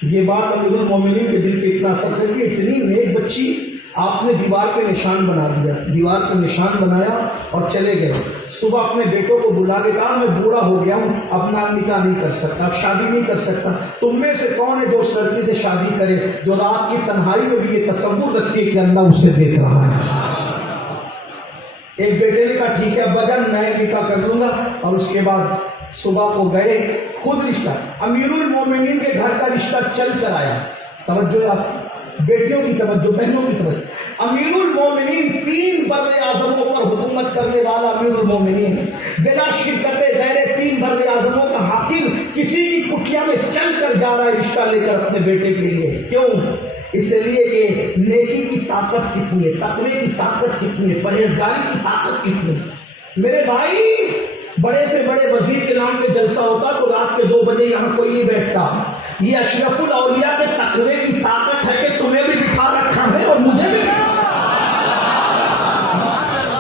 یہ بات امیر المومنین کے دل پہ اتنا اثر کر کے اتنی نیک بچی آپ نے دیوار پہ نشان بنا دیا، دیوار پہ نشان بنایا اور چلے گئے۔ صبح اپنے بیٹوں کو بلا کے کہا میں بوڑھا ہو گیا ہوں، اپنا نکاح نہیں کر سکتا، اب شادی نہیں کر سکتا، تم میں سے کون ہے جو اس لڑکی سے شادی کرے جو رات کی تنہائی میں بھی یہ تصور رکھتی ہے کہ اللہ اسے دیکھ رہا ہے؟ ایک بیٹے نے کہا ٹھیک ہے ابا جان میں نکاح کر لوں گا، اور اس کے بعد صبح کو گئے، خود رشتہ امیر المومنین کے گھر کا رشتہ چل کر آیا۔ توجہ آپ بیٹیوں کی توجہ، بہنوں کی توجہ۔ امیر المومنین 3 بر اعظموں پر حکومت کرنے والا امیر المومنین بلا شرکت غیر 3 بر اعظموں کا حاکم کسی کی کٹھیا میں چل کر جا رہا ہے رشتہ لے کر اپنے بیٹے کے لیے۔ کیوں؟ اس لیے کہ نیکی کی طاقت کتنی ہے، تقوی کی طاقت کتنی ہے، پرہیزگاری کی طاقت کتنی ہے۔ میرے بھائی بڑے سے بڑے وزیر کے نام پہ جلسہ ہوتا تو رات کے 2 بجے یہاں کوئی نہیں بیٹھتا۔ یہ اشرف الاولیاء کے تقوی کی طاقت ہے کہ تمہیں بھی بٹھا رکھا ہے اور مجھے بھی۔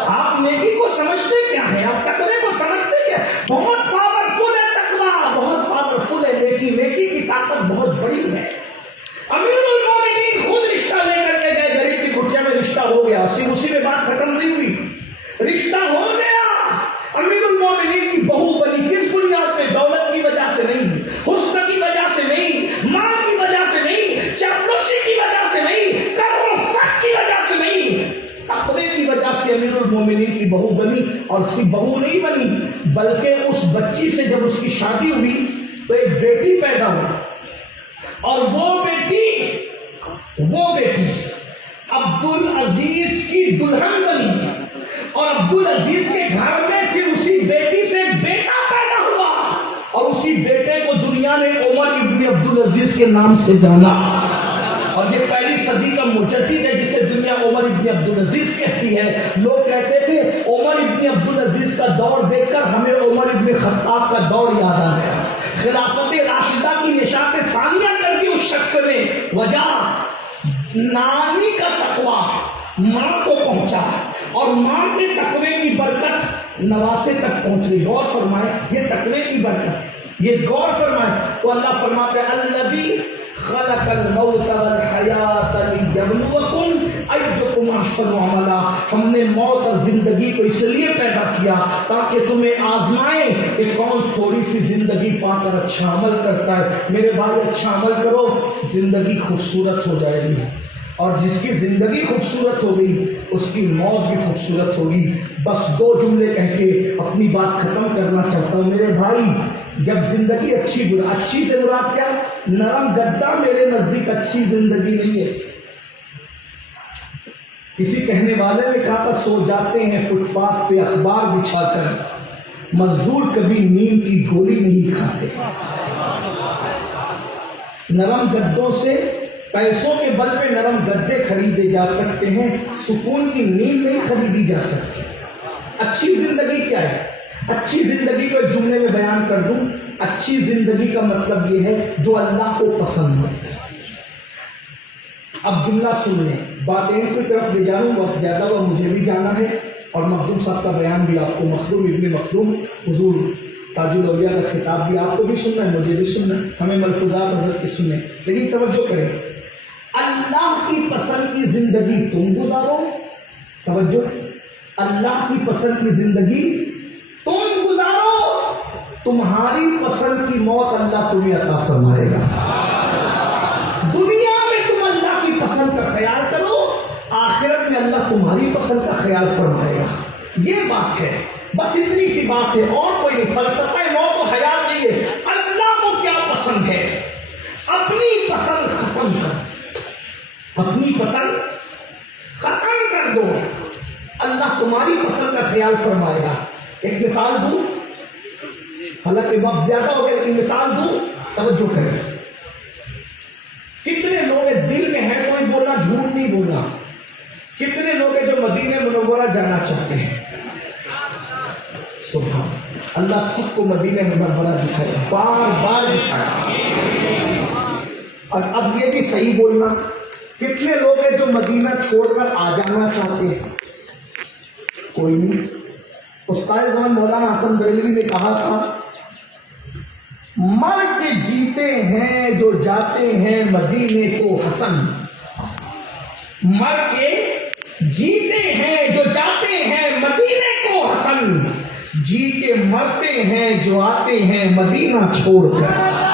آپ نیکی کو سمجھتے کیا ہے؟ آپ تقوی کو سمجھتے کیا؟ بہت پاورفل ہے تقوی، بہت پاورفل ہے نیکی، نیکی کی طاقت بہت بڑی ہے۔ امیر المومنین خود رشتہ لے کر کے گئے، غریب کی کٹیا میں رشتہ ہو گیا، صرف اسی میں بات ختم نہیں ہوئی، رشتہ ہو گیا۔ امیر المومنین کی بہو بنی، کس بنیاد پہ؟ دولت کی وجہ سے نہیں، حسن کی وجہ سے نہیں، مال کی وجہ سے نہیں، چاپلوسی کی وجہ سے نہیں، کر و فت کی وجہ سے نہیں، تقوی کی وجہ سے امیر المومنین کی بہو بنی۔ اور صرف بہو نہیں بنی بلکہ اس بچی سے جب اس کی شادی ہوئی تو ایک بیٹی پیدا ہوئی، اور وہ بیٹی عبدالعزیز کی دلہن بنی، اور عبدالعزیز کے گھر میں پھر اسی بیٹی سے بیٹا پیدا ہوا، اور اسی بیٹے کو دنیا نے عمر ابن عبدالعزیز کے نام سے جانا۔ اور یہ پہلی صدی کا مجدد ہے جسے دنیا عمر ابن عبدالعزیز کہتی ہے۔ لوگ کہتے تھے عمر ابن عبدالعزیز کا دور دیکھ کر ہمیں عمر ابن خطاب کا دور یاد آ گیا۔ خلافت راشدہ کی نشاط ثانیہ کر دی اس شخص نے، وجہ نانی کا تقوی ماں کو پہنچا، اور ماں کے تقوی کی برکت نواسے تک پہنچ گئی۔ غور فرمائے، یہ تقوی کی برکت، یہ غور فرمائے۔ تو اللہ فرماتے ہیں الذی خلق الموت والحیات لیبلوکم ایکم احسن عملا. ہم نے موت اور زندگی کو اس لیے پیدا کیا تاکہ تمہیں آزمائیں کہ کون تھوڑی سی زندگی پا کر اچھا عمل کرتا ہے. میرے بھائی اچھا عمل کرو، زندگی خوبصورت ہو جائے گی، اور جس کی زندگی خوبصورت ہوگی اس کی موت بھی خوبصورت ہوگی. بس دو جملے کہہ کے اپنی بات ختم کرنا چاہتا ہوں. میرے بھائی جب زندگی اچھی سے مراد کیا؟ نرم گدا میرے نزدیک اچھی زندگی نہیں ہے. کسی کہنے والے نے کہا تھا سو جاتے ہیں فٹ پاتھ پہ اخبار بچھا کر، مزدور کبھی نیند کی گولی نہیں کھاتے. نرم گدوں سے پیسوں کے بل پہ نرم گدے خریدے جا سکتے ہیں، سکون کی نیند نہیں خریدی جا سکتی. اچھی زندگی کیا ہے؟ اچھی زندگی کو ایک جملے میں بیان کر دوں. اچھی زندگی کا مطلب یہ ہے جو اللہ کو پسند ہو. اب جملہ سن لیں، بات ایک کی طرف لے جاؤں، وقت زیادہ ہوا، مجھے بھی جانا ہے، اور مخدوم صاحب کا بیان بھی آپ کو، مخدوم ابن مخدوم حضور تاج الاولیاء کا خطاب بھی آپ کو بھی سننا ہے، مجھے بھی سننا ہے. ہمیں ملفوظات حضرت کے سنیں، لیکن توجہ کریں. اللہ کی پسند کی زندگی تم گزارو. توجہ، اللہ کی پسند کی زندگی تم گزارو، تمہاری پسند کی موت اللہ تمہیں عطا فرمائے گا. دنیا میں تم اللہ کی پسند کا خیال کرو، آخرت میں اللہ تمہاری پسند کا خیال فرمائے گا. یہ بات ہے، بس اتنی سی بات ہے، اور کوئی نہیں. فلسفہ موت و حیات نہیں ہے. اللہ کو کیا پسند ہے، اپنی پسند ختم کر، اپنی پسند ختم کر دو، اللہ تمہاری پسند کا خیال فرمائے گا. ایک مثال دوں، حالانکہ وقت زیادہ ہو گیا لیکن مثال دوں، توجہ کریں. کتنے لوگ دل میں ہیں، کوئی بولنا جھوٹ نہیں بولنا، کتنے لوگ ہیں جو مدینہ منورہ جانا چاہتے ہیں؟ سبحان اللہ، سب کو مدینہ منورہ دکھائے، بار بار دکھائے. اور اب یہ بھی صحیح بولنا، کتنے لوگ ہیں جو مدینہ چھوڑ کر آ جانا چاہتے ہیں؟ کوئی نہیں. استاد مولانا حسن بریلوی نے کہا تھا، مر کے جیتے ہیں جو جاتے ہیں مدینے کو حسن. مر کے جیتے ہیں جو جاتے ہیں مدینے کو حسن، جی کے مرتے ہیں جو آتے ہیں مدینہ چھوڑ کر.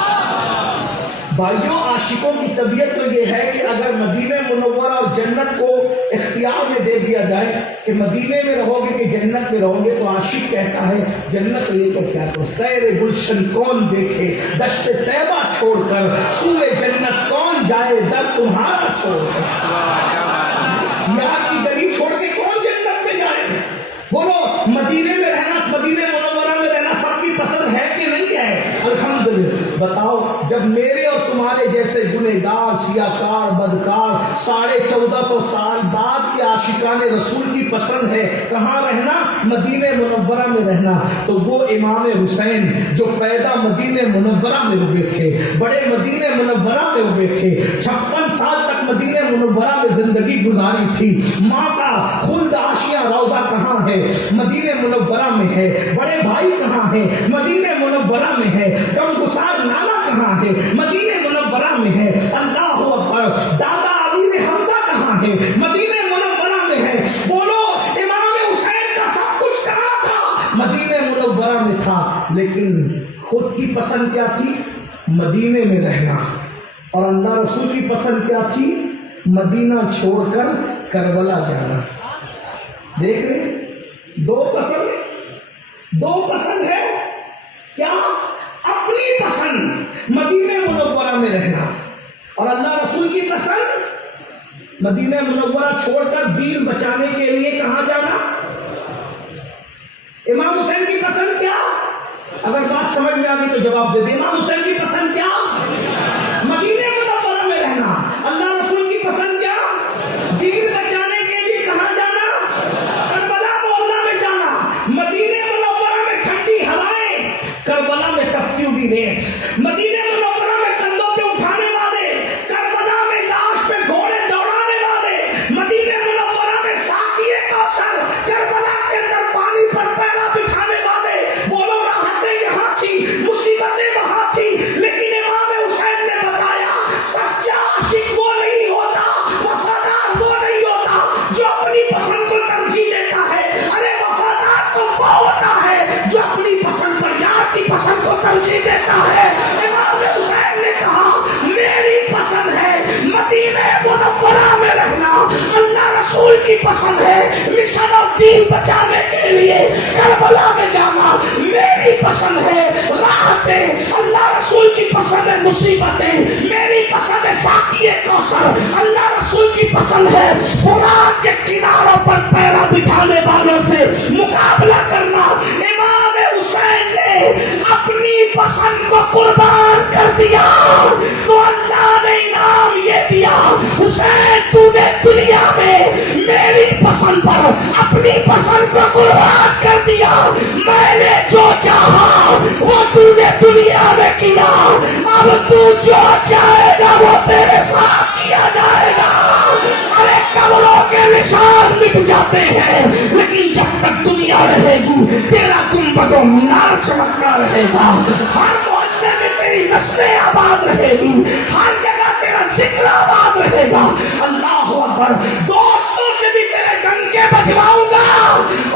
بھائیوں، عاشقوں کی طبیعت تو یہ ہے کہ اگر مدینہ منورہ اور جنت کو اختیار میں دے دیا جائے کہ مدینے میں رہو گے کہ جنت میں رہو گے، تو عاشق کہتا ہے جنت لے کر کیا کرو، سیر گلشن کون دیکھے دشت طیبہ چھوڑ کر، سوئے جنت کون جائے در تمہارا چھوڑ کر. یہاں کی گلی چھوڑ کے کون جنت میں جائے؟ بولو، مدینے میں رہنا، مدینہ منورہ میں رہنا سب کی پسند ہے کہ نہیں ہے؟ الحمدللہ. بتاؤ، جب میرے اور تمہارے جیسے گنہگار، سیاہکار، بدکار 1450 سال بعد کے عاشقان رسول کی پسند ہے کہاں رہنا؟ مدینہ منورہ میں رہنا. تو وہ امام حسین جو پیدا مدینہ منورہ میں ہوئے تھے، بڑے مدینہ منورہ میں ہوئے تھے، 56 سال تک مدینہ منورہ میں زندگی گزاری تھی. ماں کا خلد آشیاں روضہ کہاں ہے؟ مدینہ منورہ میں ہے. بڑے بھائی کہاں ہے؟ مدینہ منورہ میں ہے. غمگسار نانا کہاں ہے؟ مدینہ منورہ میں ہے. اللہ اکبر. دادا ابی حمزہ کہاں ہے؟ مدینہ منورہ میں ہے. بولو، امام حسین کا سب کچھ کہاں تھا؟ مدینہ منورہ میں تھا. لیکن خود کی پسند کیا تھی؟ مدینے میں رہنا. اور اللہ رسول کی پسند کیا تھی؟ مدینہ چھوڑ کر کربلا جانا. دیکھ رہے، دو پسند ہے. کیا؟ اپنی پسند مدینہ منورہ میں رہنا، اور اللہ رسول کی پسند مدینہ منورہ چھوڑ کر دین بچانے کے لیے کہاں جانا؟ امام حسین کی پسند کیا؟ اگر بات سمجھ میں آ گئی تو جواب دے دیں. امام حسین کی پسند کیا؟ مدینہ منورہ میں رہنا. اللہ رسول کی پسند کیا؟ دین بچانے کے لیے کہاں جانا؟ کربلا محلہ میں جانا. مدینہ منورہ میں ٹھنڈی ہوائیں، کربلا میں ٹپتی ہوئی ریت. مدینہ منورہ میں کندھوں پہ اٹھانے والے، کربلا میں لاش پہ گھوڑے دوڑانے والے. مدینہ منورہ میں ساقیے کوثر، کربلا کے اندر پانی پر پیرا بٹھانے والے. بولو، راحتیں یہاں تھی، مصیبتیں وہاں تھی، لیکن امام حسین نے بتایا سب پسند ہے مشن اور دین بچانے کے لیے کربلا میں جانا میری پسند ہے، راحتیں اللہ رسول کی پسند ہے، مصیبتیں میری پسند ہے، ساقی کوثر اللہ رسول کی پسند ہے، فرات کے کناروں پر پیرا بٹھانے والوں سے مقابلہ کرنا۔ امام حسین نے اپنی پسند کو قربان کر دیا تو اللہ نے انعام یہ دیا، حسین تو نے دنیا میں میری پسند پر اپنی پسند کو قربان کر دیا، میں نے جو چاہا وہ تو نے دنیا میں کیا، اب تو جو چاہے گا وہ تیرے ساتھ کیا جائے گا۔ ارے قبروں کے نشان مٹ جاتے ہیں لیکن جب تک دنیا رہے گی تیرا گنبد و مینار چمکتا رہے گا، ہر محلے میں تیری نسلیں آباد رہے گی، ہر جگہ تیرا ذکر آباد رہے گا۔ اللہ اکبر، دوستوں سے بھی تیرے ڈنکے بجواؤں گا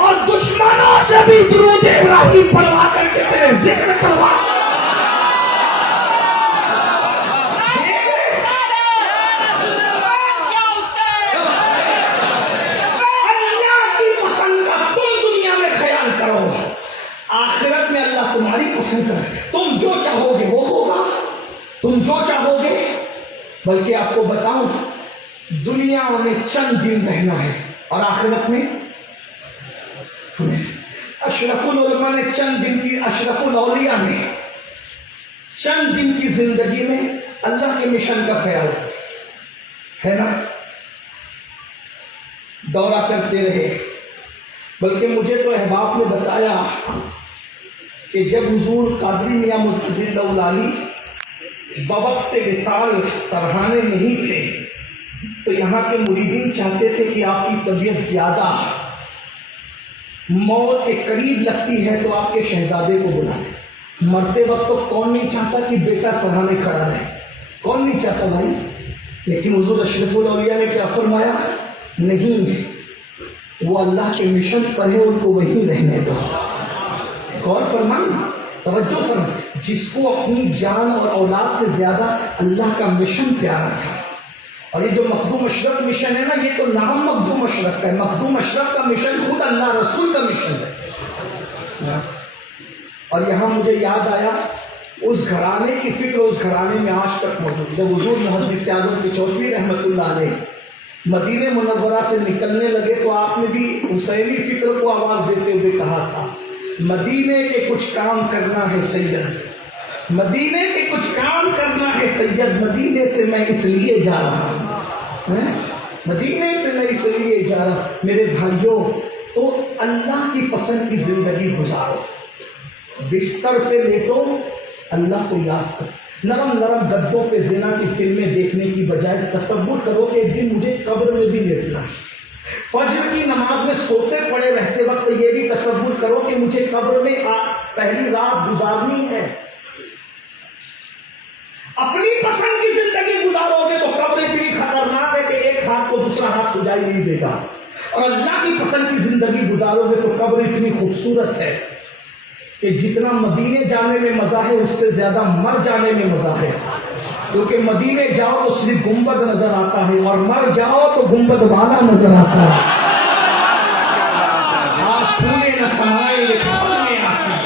اور دشمنوں سے بھی درود ابراہیم پڑھوا کر کے تیرے ذکر کرواؤں گا۔ آخرت میں اللہ تمہاری پسند ہے، تم جو چاہو گے وہ ہوگا، تم جو چاہو گے۔ بلکہ آپ کو بتاؤں دنیا میں چند دن رہنا ہے اور آخرت میں اشرف العلماء نے چند دن کی، اشرف الاولیاء نے چند دن کی زندگی میں اللہ کے مشن کا خیال ہے نا، دورہ کرتے رہے۔ بلکہ مجھے تو احباب نے بتایا کہ جب حضور قادری میاں مرتضی اللہ علی بوقت وصال سرہانے نہیں تھے تو یہاں کے مریدین چاہتے تھے کہ آپ کی طبیعت زیادہ موت کے قریب لگتی ہے تو آپ کے شہزادے کو بلائیں۔ مرتے وقت تو کون نہیں چاہتا کہ بیٹا سرہانے کھڑا رہے، کون نہیں چاہتا بھائی، لیکن حضور اشرف الاولیاء نے کیا فرمایا، نہیں وہ اللہ کے مشن پر ہے، ان کو وہیں رہنے دو۔ غور فرمائیں، توجہ فرمائیں، جس کو اپنی جان اور اولاد سے زیادہ اللہ کا مشن پیارا تھا۔ اور یہ جو مخدوم اشرف مشن ہے نا، یہ تو نام مخدوم اشرف کا ہے، مخدوم اشرف کا مشن خود اللہ رسول کا مشن ہے۔ اور یہاں مجھے یاد آیا اس گھرانے کی فکر اس گھرانے میں آج تک موجود۔ جب حضور محدث اعظم کی چوتھی رحمت اللہ علیہ مدینہ منورہ سے نکلنے لگے تو آپ نے بھی حسینی فکر کو آواز دیتے ہوئے کہا تھا، مدینے کے کچھ کام کرنا ہے سید، مدینے کے کچھ کام کرنا ہے سید، مدینے سے میں اس لیے جا رہا ہوں، مدینے سے میں اس لیے جا رہا ہوں۔ میرے بھائیوں، تو اللہ کی پسند کی زندگی گزارو، بستر پہ لیٹو، اللہ کو یاد کرو، نرم نرم گدوں پہ زنا کی فلمیں دیکھنے کی بجائے تصور کرو کہ ایک دن مجھے قبر میں بھی لیٹنا ہے۔ فجر کی نماز میں سوتے پڑے رہتے وقت یہ بھی تصور کرو کہ مجھے قبر میں پہلی رات گزارنی ہے۔ اپنی پسند کی زندگی گزارو گے تو قبر اتنی خطرناک ہے کہ ایک ہاتھ کو دوسرا ہاتھ سجائی نہیں دے گا، اور اللہ کی پسند کی زندگی گزارو گے تو قبر اتنی خوبصورت ہے کہ جتنا مدینے جانے میں مزہ ہے اس سے زیادہ مر جانے میں مزہ ہے، کیونکہ مدینے جاؤ تو صرف گنبد نظر آتا ہے اور مر جاؤ تو گنبد والا نظر آتا ہے۔ آج پھولے نہ سمائیں گے کفن میں آسی،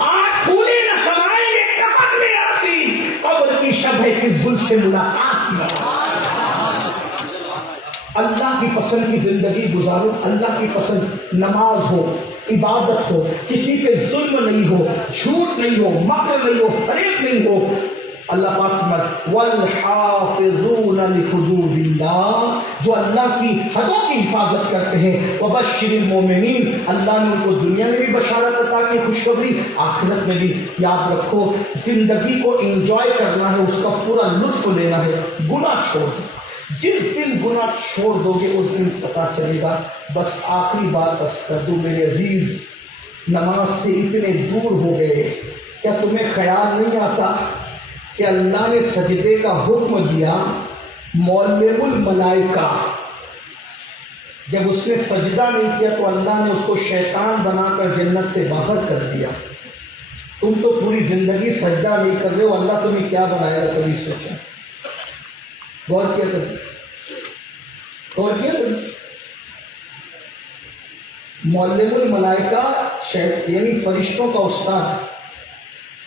آج پھولے نہ سمائیں گے کفن میں آسی، قبر کی شب ہے کس گل سے ملاقات کی۔ اللہ کی پسند کی زندگی گزارو، اللہ کی پسند نماز ہو، عبادت ہو، کسی پہ ظلم نہیں ہو، جھوٹ نہیں ہو، مکر نہیں ہو، فریب نہیں ہو۔ اللہ پاک فرماتا والحافظون لحدود اللہ، جو اللہ کی حدوں کی حفاظت کرتے ہیں، وبشر المؤمنین، اللہ نے ان کو دنیا میں بھی بشارت عطا کی، خوشخبری، آخرت میں بھی۔ یاد رکھو زندگی کو انجوائے کرنا ہے، اس کا پورا لطف لینا ہے، گناہ چھوڑ دو۔ جس دن گناہ چھوڑ دو گے اس دن پتا چلے گا۔ بس آخری بات بس کر دوں میرے عزیز، نماز سے اتنے دور ہو گئے، کیا تمہیں خیال نہیں آتا کہ اللہ نے سجدے کا حکم دیا، معلم الملائکہ جب اس نے سجدہ نہیں کیا تو اللہ نے اس کو شیطان بنا کر جنت سے باہر کر دیا۔ تم تو پوری زندگی سجدہ نہیں کر رہے ہو، اللہ تمہیں کیا بنائے گا کبھی سوچا؟ غور کیا کریں، غور کیا کریں۔ معلم الملائکہ یعنی فرشتوں کا استاد.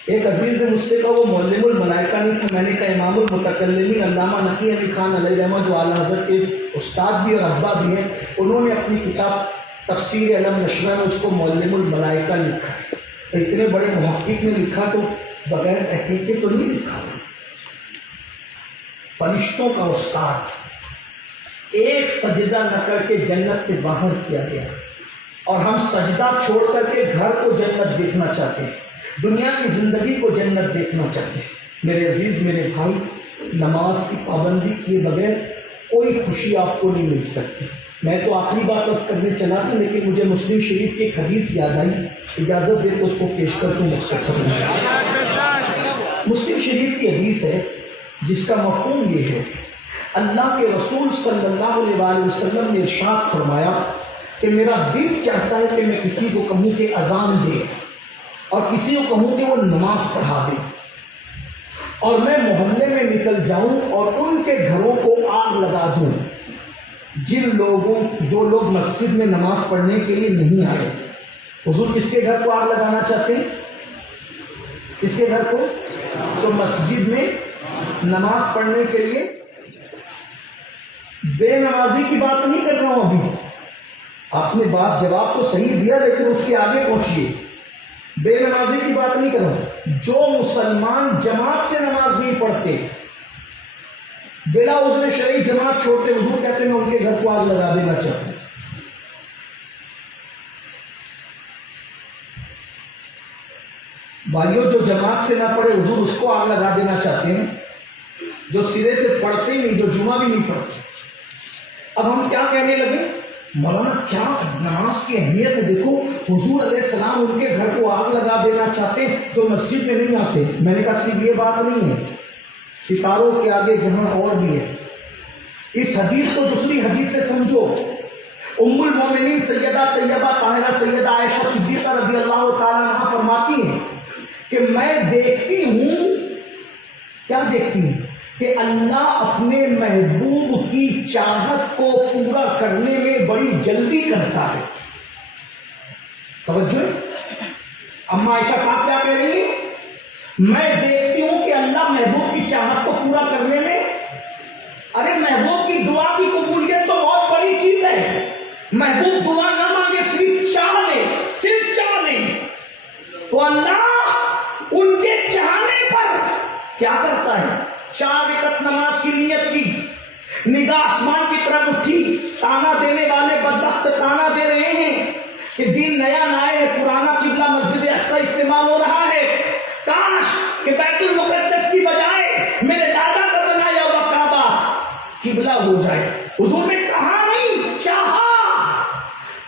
ایک عزیز نے مجھ سے کہا وہ معلم الملائکہ نہیں تھا. میں نے کہا امام المتکلمین علامہ نقی علی خان علیہ رحمہ جو اعلیٰ حضرت کے استاد بھی اور ابا بھی ہیں, انہوں نے اپنی کتاب تفسیر علم نشرہ میں اس کو معلم الملائکہ لکھا ہے. اتنے بڑے محقق نے لکھا تو بغیر تحقیق کے تو نہیں لکھا. فرشتوں کا استاد. ایک سجدہ نہ کر کے جنت سے باہر کیا گیا, اور ہم سجدہ چھوڑ کر کے گھر کو جنت دیکھنا چاہتے ہیں, دنیا کی زندگی کو جنت دیکھنا چاہتے ہیں. میرے عزیز میرے بھائی, نماز کی پابندی کیے بغیر کوئی خوشی آپ کو نہیں مل سکتی. میں تو آخری بات بس کرنے چلا تھا, لیکن مجھے مسلم شریف کی ایک حدیث یاد آئی, اجازت دے تو اس کو پیش کر دوں مختصر. مسلم شریف کی حدیث ہے جس کا مفہوم یہ ہے, اللہ کے رسول صلی اللہ علیہ وآلہ وسلم نے ارشاد فرمایا کہ میرا دل چاہتا ہے کہ میں کسی کو کہوں کہ اذان دے, اور کسی کو کہوں کہ وہ نماز پڑھا دے, اور میں محلے میں نکل جاؤں اور ان کے گھروں کو آگ لگا دوں جو لوگ مسجد میں نماز پڑھنے کے لیے نہیں آئے. حضور کس کے گھر کو آگ لگانا چاہتے ہیں؟ کس کے گھر کو؟ تو مسجد میں نماز پڑھنے کے لیے. بے نمازی کی بات نہیں کر رہا ہوں ابھی, آپ نے بات جواب تو صحیح دیا لیکن اس کے آگے پہنچیے. بے نمازی کی بات نہیں کر رہا ہوں. جو مسلمان جماعت سے نماز نہیں پڑھتے, بلا عذر شرعی جماعت چھوڑتے, حضور کہتے ہیں میں ان کے گھر کو آگ لگا دینا چاہتا ہوں. بھائیوں جو جماعت سے نہ پڑھے حضور اس کو آگ لگا دینا چاہتے ہیں. جو سرے سے پڑھتے ہی نہیں, جو جمعہ بھی نہیں پڑھتے. اب ہم کیا کہنے لگے, مولانا کیا نماز کی اہمیت ہے, دیکھو حضور علیہ السلام ان کے گھر کو آگ لگا دینا چاہتے ہیں جو مسجد میں نہیں آتے. میں نے کہا صرف یہ بات نہیں ہے, ستاروں کے آگے جہاں اور بھی ہے. اس حدیث کو دوسری حدیث سے سمجھو. ام المومنین سیدہ طیبہ طاہرہ سیدہ عائشہ صدیقہ رضی اللہ تعالیٰ عنہا فرماتی ہیں کہ میں دیکھتی ہوں, کیا دیکھتی ہوں, کہ اللہ اپنے محبوب کی چاہت کو پورا کرنے میں بڑی جلدی کرتا ہے. توجہ, اما عائشہ صاحب کیا کہہ رہی ہیں, میں دیکھتی ہوں کہ اللہ محبوب کی چاہت کو پورا کرنے میں. ارے محبوب کی دعا کی قبولیت تو بہت بڑی چیز ہے. محبوب دعا نہ مانگے, صرف چاہ لے, صرف چاہ لے, تو اللہ ان کے چاہنے پر کیا کرتا ہے. 4 رکعت نماز کی نیت کی, نگاہ آسمان کی طرف اٹھی, تانا دینے والے بدبخت تانا دے رہے ہیں کہ دین نیا نہ آئے, پرانا قبلہ مسجد اقصی استعمال ہو رہا ہے. کاش کہ بیت المقدس کی بجائے میرے دادا کا بنایا ہوا کعبہ قبلہ ہو جائے. حضور نے کہا نہیں, چاہا.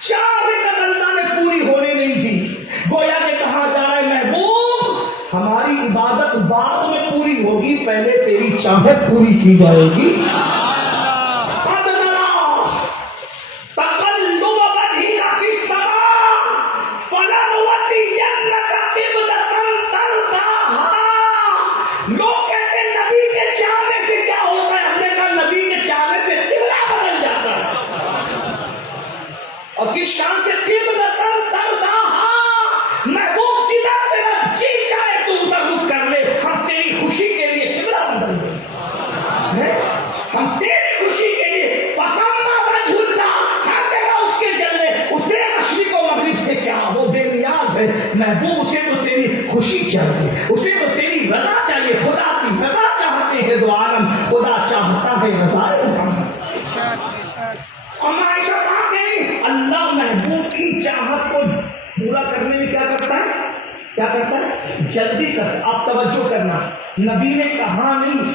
4 رکعت اللہ نے پوری ہونے نہیں دی. گویا کہ کہا جا رہا ہے محبوب ہماری عبادت بعد میں پوری ہوگی, پہلے تیری چاہت پوری کی جائے گی. لوگ کہتے ہیں نبی کے چاہنے سے کیا ہوتا ہے, ہم نے کہا نبی کے چاہنے سے قبلہ بدل جاتا ہے. اور کس شان سے قبلہ محبوب جدھر تیرا جی جائے تو ادھر رخ کر لے, ہم تیری خوشی کے لیے قبلہ بدل دیں. ہم تیری خوشی کے لیے پسندہ بجھلنا ہر جگہ اس کے جلے. اسے مشرق و مغرب سے کیا, وہ بے نیاز ہے محبوب. اسے تو تیری خوشی چاہیے, اسے تو تیری رضا چاہیے. خدا کی رضا چاہتے ہیں دو عالم, خدا چاہتا ہے رضا محمد. اما عائشہ کہاں گئی, اللہ محبوب کی چاہت کو پورا کرنے میں کیا کرتا ہے, کیا کرتا ہے, جلدی کرتا. آپ توجہ کرنا, نبی نے کہا نہیں,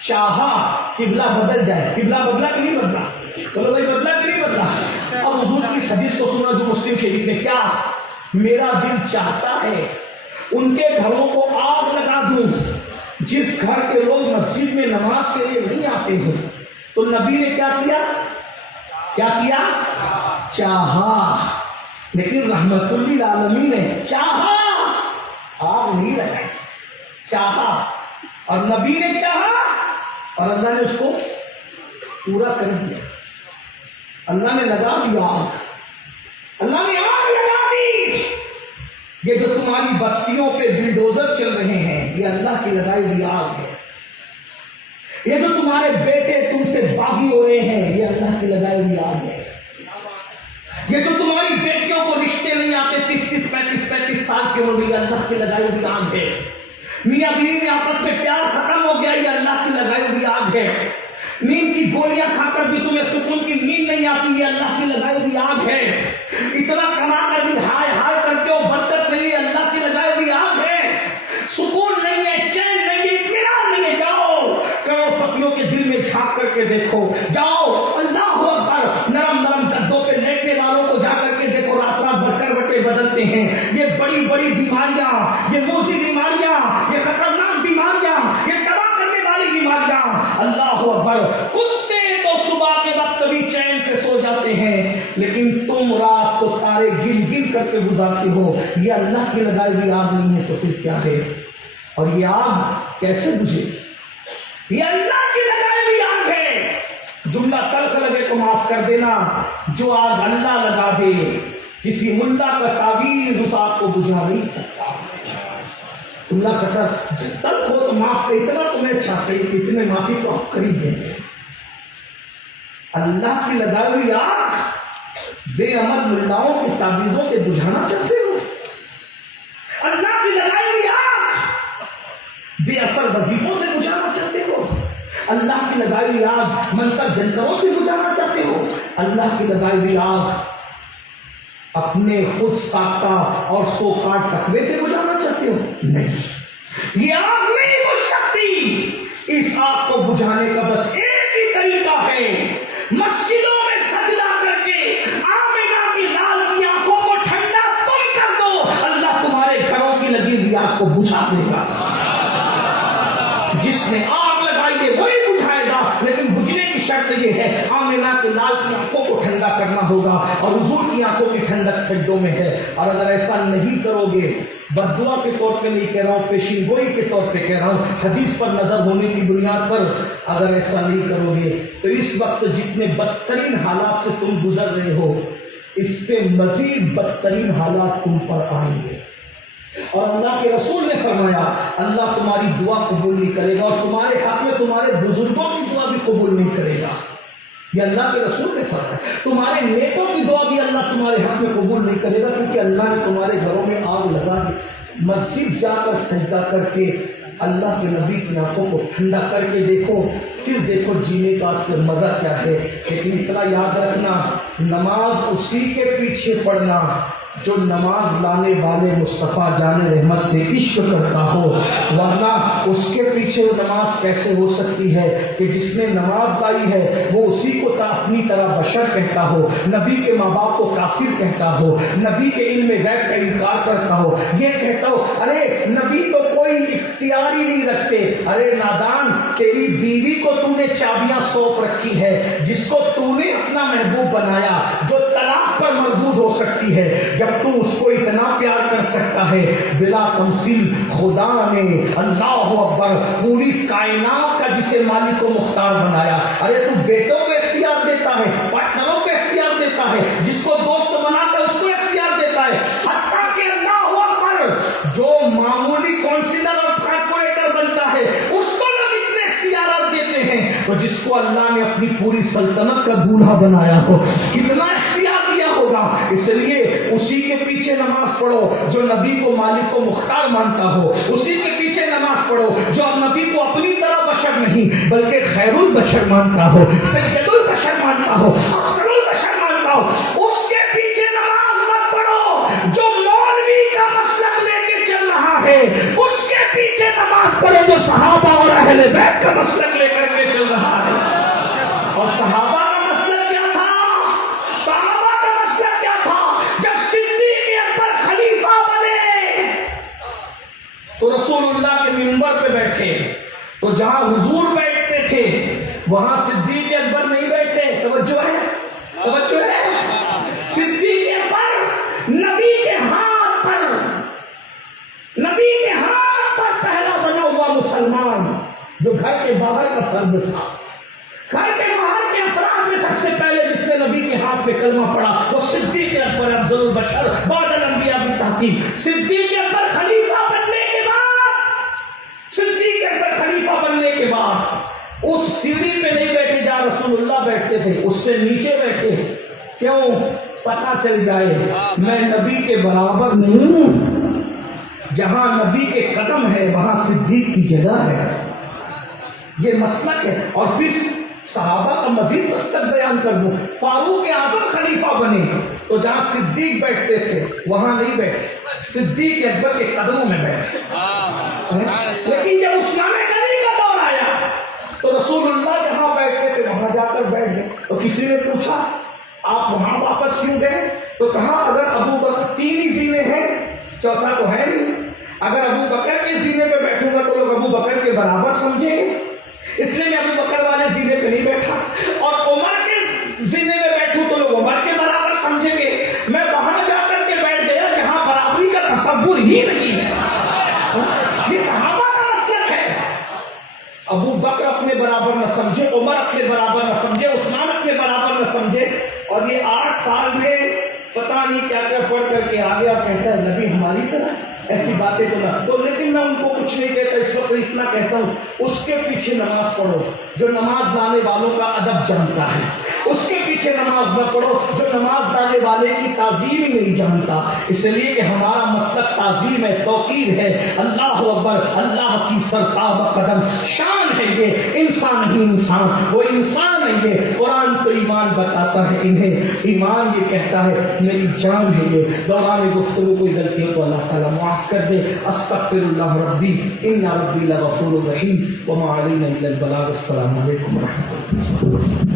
چاہا قبلہ بدل جائے. قبلہ بدلا کہ نہیں بدلا, بولو بھائی بدلا کہ نہیں بدلا. اب حضور کی حدیث کو سنا جو مسلم شریف میں, کیا میرا دل چاہتا ہے ان کے گھروں کو آگ لگا دوں جس گھر کے لوگ مسجد میں نماز کے لیے نہیں آتے ہیں. تو نبی نے کیا کیا, کیا کیا, چاہا. لیکن رحمت للعالمین نے چاہا, آگ نہیں لگائی, چاہا. اور نبی نے چاہا اور اللہ نے اس کو پورا کر دیا. اللہ نے لگا دیا آگ, اللہ یہ جو تمہاری بستیوں پہ بلڈوزر چل رہے ہیں یہ اللہ کی لگائی ہوئی آگ ہے. یہ جو تمہارے بیٹے تم سے باغی ہو رہے ہیں یہ اللہ کی لگائی ہوئی آگ ہے. یہ جو تمہاری بیٹیوں کو رشتے نہیں آتے 30-35 سال کے ہو گئی اللہ کی لگائی ہوئی آگ ہے. میاں بیوی میں آپس میں پیار ختم ہو گیا یہ اللہ کی لگائی ہوئی آگ ہے. نیند کی گولیاں کھا کر بھی تمہیں سکون کی نیند نہیں آتی یہ اللہ کی لگائی ہوئی آگ ہے. اتنا کما کر بھی ہائے ہائے کرتے ہو برکت نہیں اللہ کی لگائی ہوئی آگ ہے. سکون نہیں ہے چین نہیں ہے اطمینان نہیں ہے. جاؤ کروڑ پتیوں کے دل میں جھانک کر کے دیکھو. جاؤ اللہ اکبر نرم نرم گدوں پہ لیٹنے والوں کو جا کر کے دیکھو رات رات بھر بٹے بدلتے ہیں. یہ بڑی بڑی بیماریاں یہ موذی بیماریاں یہ خطرناک بیماریاں یہ تباہ کرنے والی بیماریاں اللہ اکبر. کتے تو صبح کے وقت بھی چین سے سو جاتے ہیں لیکن تم رات کو تارے گن گن کر کے گزارتے ہو. یہ اللہ کی لگائی ہوئی آگ نہیں ہے تو پھر کیا ہے؟ اور یہ آگ کیسے بجھے؟ یہ اللہ کی لگائی ہوئی آگ ہے. جملہ تلخ لگے تو معاف کر دینا. جو آگ اللہ لگا دے کسی ملا کا تعویذ اس آگ کو بجھا نہیں سکتا. جملہ تلخ ہو تو معاف کر. اتنا تمہیں چاہتے کہ اتنے معافی تو آپ کر ہی دیں گے. اللہ کی لگائی ہوئی آگ بے عمل ملاؤں کی تعویذوں سے بجھانا چاہتے ہو؟ اللہ کی لگائی ہوئی آگ بے اثر وظیفوں سے بجھانا چاہتے ہو؟ اللہ کی لگائی ہوئی آگ منتر جنتروں سے بجھانا چاہتے ہو؟ اللہ کی لگائی ہوئی آگ اپنے خود ساختہ اور سو کاٹ تقوی سے بجھانا چاہتے ہو؟ نہیں. یہ آگ نہیں بجھ سکتی. اس آگ کو بجھانے کا بس ایک ہی طریقہ ہے. مسجدوں میں سجدہ کر کے آمنہ کی لال کی آنکھوں کو ٹھنڈا تم کر دو اللہ تمہارے گھروں کی لگی ہوئی آگ کو بجھا دے گا. جس نے آگ لگائی ہے وہی بجھائے گا لیکن بجھنے کی شرط یہ ہے آمنہ کے لال کی آنکھوں کو ٹھنڈا کرنا ہوگا اور حضور کی آنکھوں کی ٹھنڈک سجدوں میں ہے. اور اگر ایسا نہیں کرو گے بد دعا کے طور پہ نہیں کہہ رہا ہوں پیشین گوئی کے طور پہ کہہ رہا ہوں حدیث پر نظر ہونے کی بنیاد پر اگر ایسا نہیں کرو گے تو اس وقت جتنے بدترین حالات سے تم گزر رہے ہو اس سے مزید بدترین حالات تم پر آئیں گے. اور اللہ کے رسول نے فرمایا اللہ تمہاری دعا قبول نہیں کرے گا اور تمہارے حق میں تمہارے بزرگوں کی دعا بھی قبول نہیں کرے گا. یہ اللہ کے رسول نے فرمایا. تمہارے نیکوں کی دعا بھی اللہ تمہارے حق میں قبول نہیں کرے گا کیونکہ اللہ نے تمہارے گھروں میں آگ لگا دی. مسجد جا کر سجدہ کر کے اللہ کے نبی کی آنکھوں کو ٹھنڈا کر کے دیکھو پھر دیکھو جینے کا اس سے مزہ کیا ہے. لیکن اتنا یاد رکھنا نماز اسی کے پیچھے پڑھنا جو نماز لانے والے مصطفیٰ جان رحمت سے عشق کرتا ہو. ورنہ اس کے پیچھے وہ نماز کیسے ہو سکتی ہے کہ جس نے نماز لائی ہے وہ اسی کو اپنی طرح بشر کہتا ہو, نبی کے ماں باپ کو کافر کہتا ہو, نبی کے علم غیب کا انکار کرتا ہو, یہ کہتا ہو ارے نبی تو کوئی اختیار ہی نہیں رکھتے. ارے نادان تیری بیوی کو تو نے چابیاں سونپ رکھی ہے جس کو تو نے اپنا محبوب بنایا جو طلاق پر مردود ہو سکتی ہے. جب تو اس کو اتنا پیار کر سکتا ہے بلا تمثیل خدا نے اللہ اکبر پوری کائنات کا جسے مالک و مختار بنایا. ارے تو بیٹوں کو اختیار دیتا ہے, پارٹنروں کو اختیار دیتا ہے, جس کو دوست بناتا ہے اس کو اختیار دیتا ہے. حتیٰ کہ اللہ اکبر جو معمولی کونسلر اور کارپوریٹر بنتا ہے اس کو لوگ اتنے اختیارات دیتے ہیں تو جس کو اللہ نے اپنی پوری سلطنت کا دولہا بنایا ہو کتنا اختیار دیا ہوگا. اس لیے اسی کے پیچھے نماز پڑھو جو نبی کو مالک کو مختار مانتا ہو. اسی کے پیچھے نماز پڑھو جو نبی کو اپنی طرح بشر نہیں بلکہ خیر البشر مانتا ہو, سید البشر مانتا ہو, افضل البشر مانتا ہو. اس کے پیچھے نماز مت پڑھو جو مولوی کا مسلک لے کے چل رہا ہے. اس کے پیچھے نماز پڑھو جو صحابہ اور اہل بیت کا مسلک لے کر کے چل رہا ہے. اور صحابہ کا مسلک کیا تھا؟ صحابہ کا مسلک کیا تھا؟ جب صدیق اکبر خلیفہ بنے تو رسول اللہ کے منبر پہ بیٹھے تو جہاں حضور بیٹھتے تھے وہاں صدیق اکبر نہیں بیٹھے. توجہ ہے, توجہ ہے. صدیق اکبر نبی کے ہاتھ پر, نبی کے ہاتھ پر پہلا بنا ہوا مسلمان جو گھر کے باہر کا فرد تھا. گھر کے باہر کے افراد میں سب سے پہلے جس نے نبی کے ہاتھ پہ کلمہ پڑا وہ صدیق اکبر افضل البشر بعد الانبیاء بھی تھا. کی. صدیق اکبر خلیفہ بننے کے بعد اس سیڑھی پہ نہیں بیٹھے جہاں رسول اللہ بیٹھتے تھے, اس سے نیچے بیٹھے. کیوں؟ پتہ چل جائے میں نبی کے برابر نہیں ہوں, جہاں نبی کے قدم ہے وہاں صدیق کی جگہ ہے. یہ مسلک ہے. اور پھر صحابہ کا مزید مسلک بیان کر دوں. فاروق اعظم خلیفہ بنے تو جہاں صدیق بیٹھتے تھے وہاں نہیں بیٹھے, صدیق اکبر کے قدموں میں بیٹھے. لیکن جب عثمان غنی کا دور آیا تو رسول اللہ جہاں بیٹھتے تھے وہاں جا کر بیٹھ گئے. تو کسی نے پوچھا آپ وہاں واپس کیوں گئے؟ تو کہا اگر ابو بکر, 3 ہی زینے ہیں, چوتھا تو ہے نہیں. اگر ابو بکر کے زینے پہ بیٹھوں گا تو لوگ ابو بکر کے برابر سمجھیں گے, اس لیے میں ابو بکر والے زینے پہ نہیں بیٹھا. اور عمر کے زینے پہ بیٹھوں تو لوگ عمر کے برابر سمجھیں گے. میں وہاں جا کر کے بیٹھ گیا جہاں برابری کا تصور ہی نہیں ہے. یہ صحابہ کا مسلک ہے. ابو بکر اپنے برابر نہ سمجھے, عمر اپنے برابر نہ سمجھے, عثمان اپنے برابر نہ سمجھے. اور یہ 8 سال میں پتہ نہیں کیا کیا پڑھ کر کے آ گیا, کہتا ہے نبی ہماری طرح ایسی باتیں تو نہ. تو لیکن میں ان کو کچھ نہیں کہتا, اس وقت اتنا کہتا ہوں اس کے پیچھے نماز پڑھو جو نماز لانے والوں کا ادب جانتا ہے. اس کے پیچھے نماز نہ پڑھو جو نماز لانے والے کی تعظیم ہی نہیں جانتا. اس لیے کہ ہمارا مسلک تعظیم ہے, توقیر ہے. اللہ اکبر, اللہ کی سرتاب قدم شان ہے. یہ انسان ہی انسان, وہ انسان ہے. یہ قرآن تو ایمان بتاتا ہے انہیں, ایمان یہ کہتا ہے میری جان ہے. یہ دوران گفتگو کوئی غلطیوں کو اللہ تعالیٰ معاف کر دے. استغفر اللہ ربی ان ربی لغفور رحیم وما علینا الا البلاغ. السلام علیکم ورحمۃ اللہ.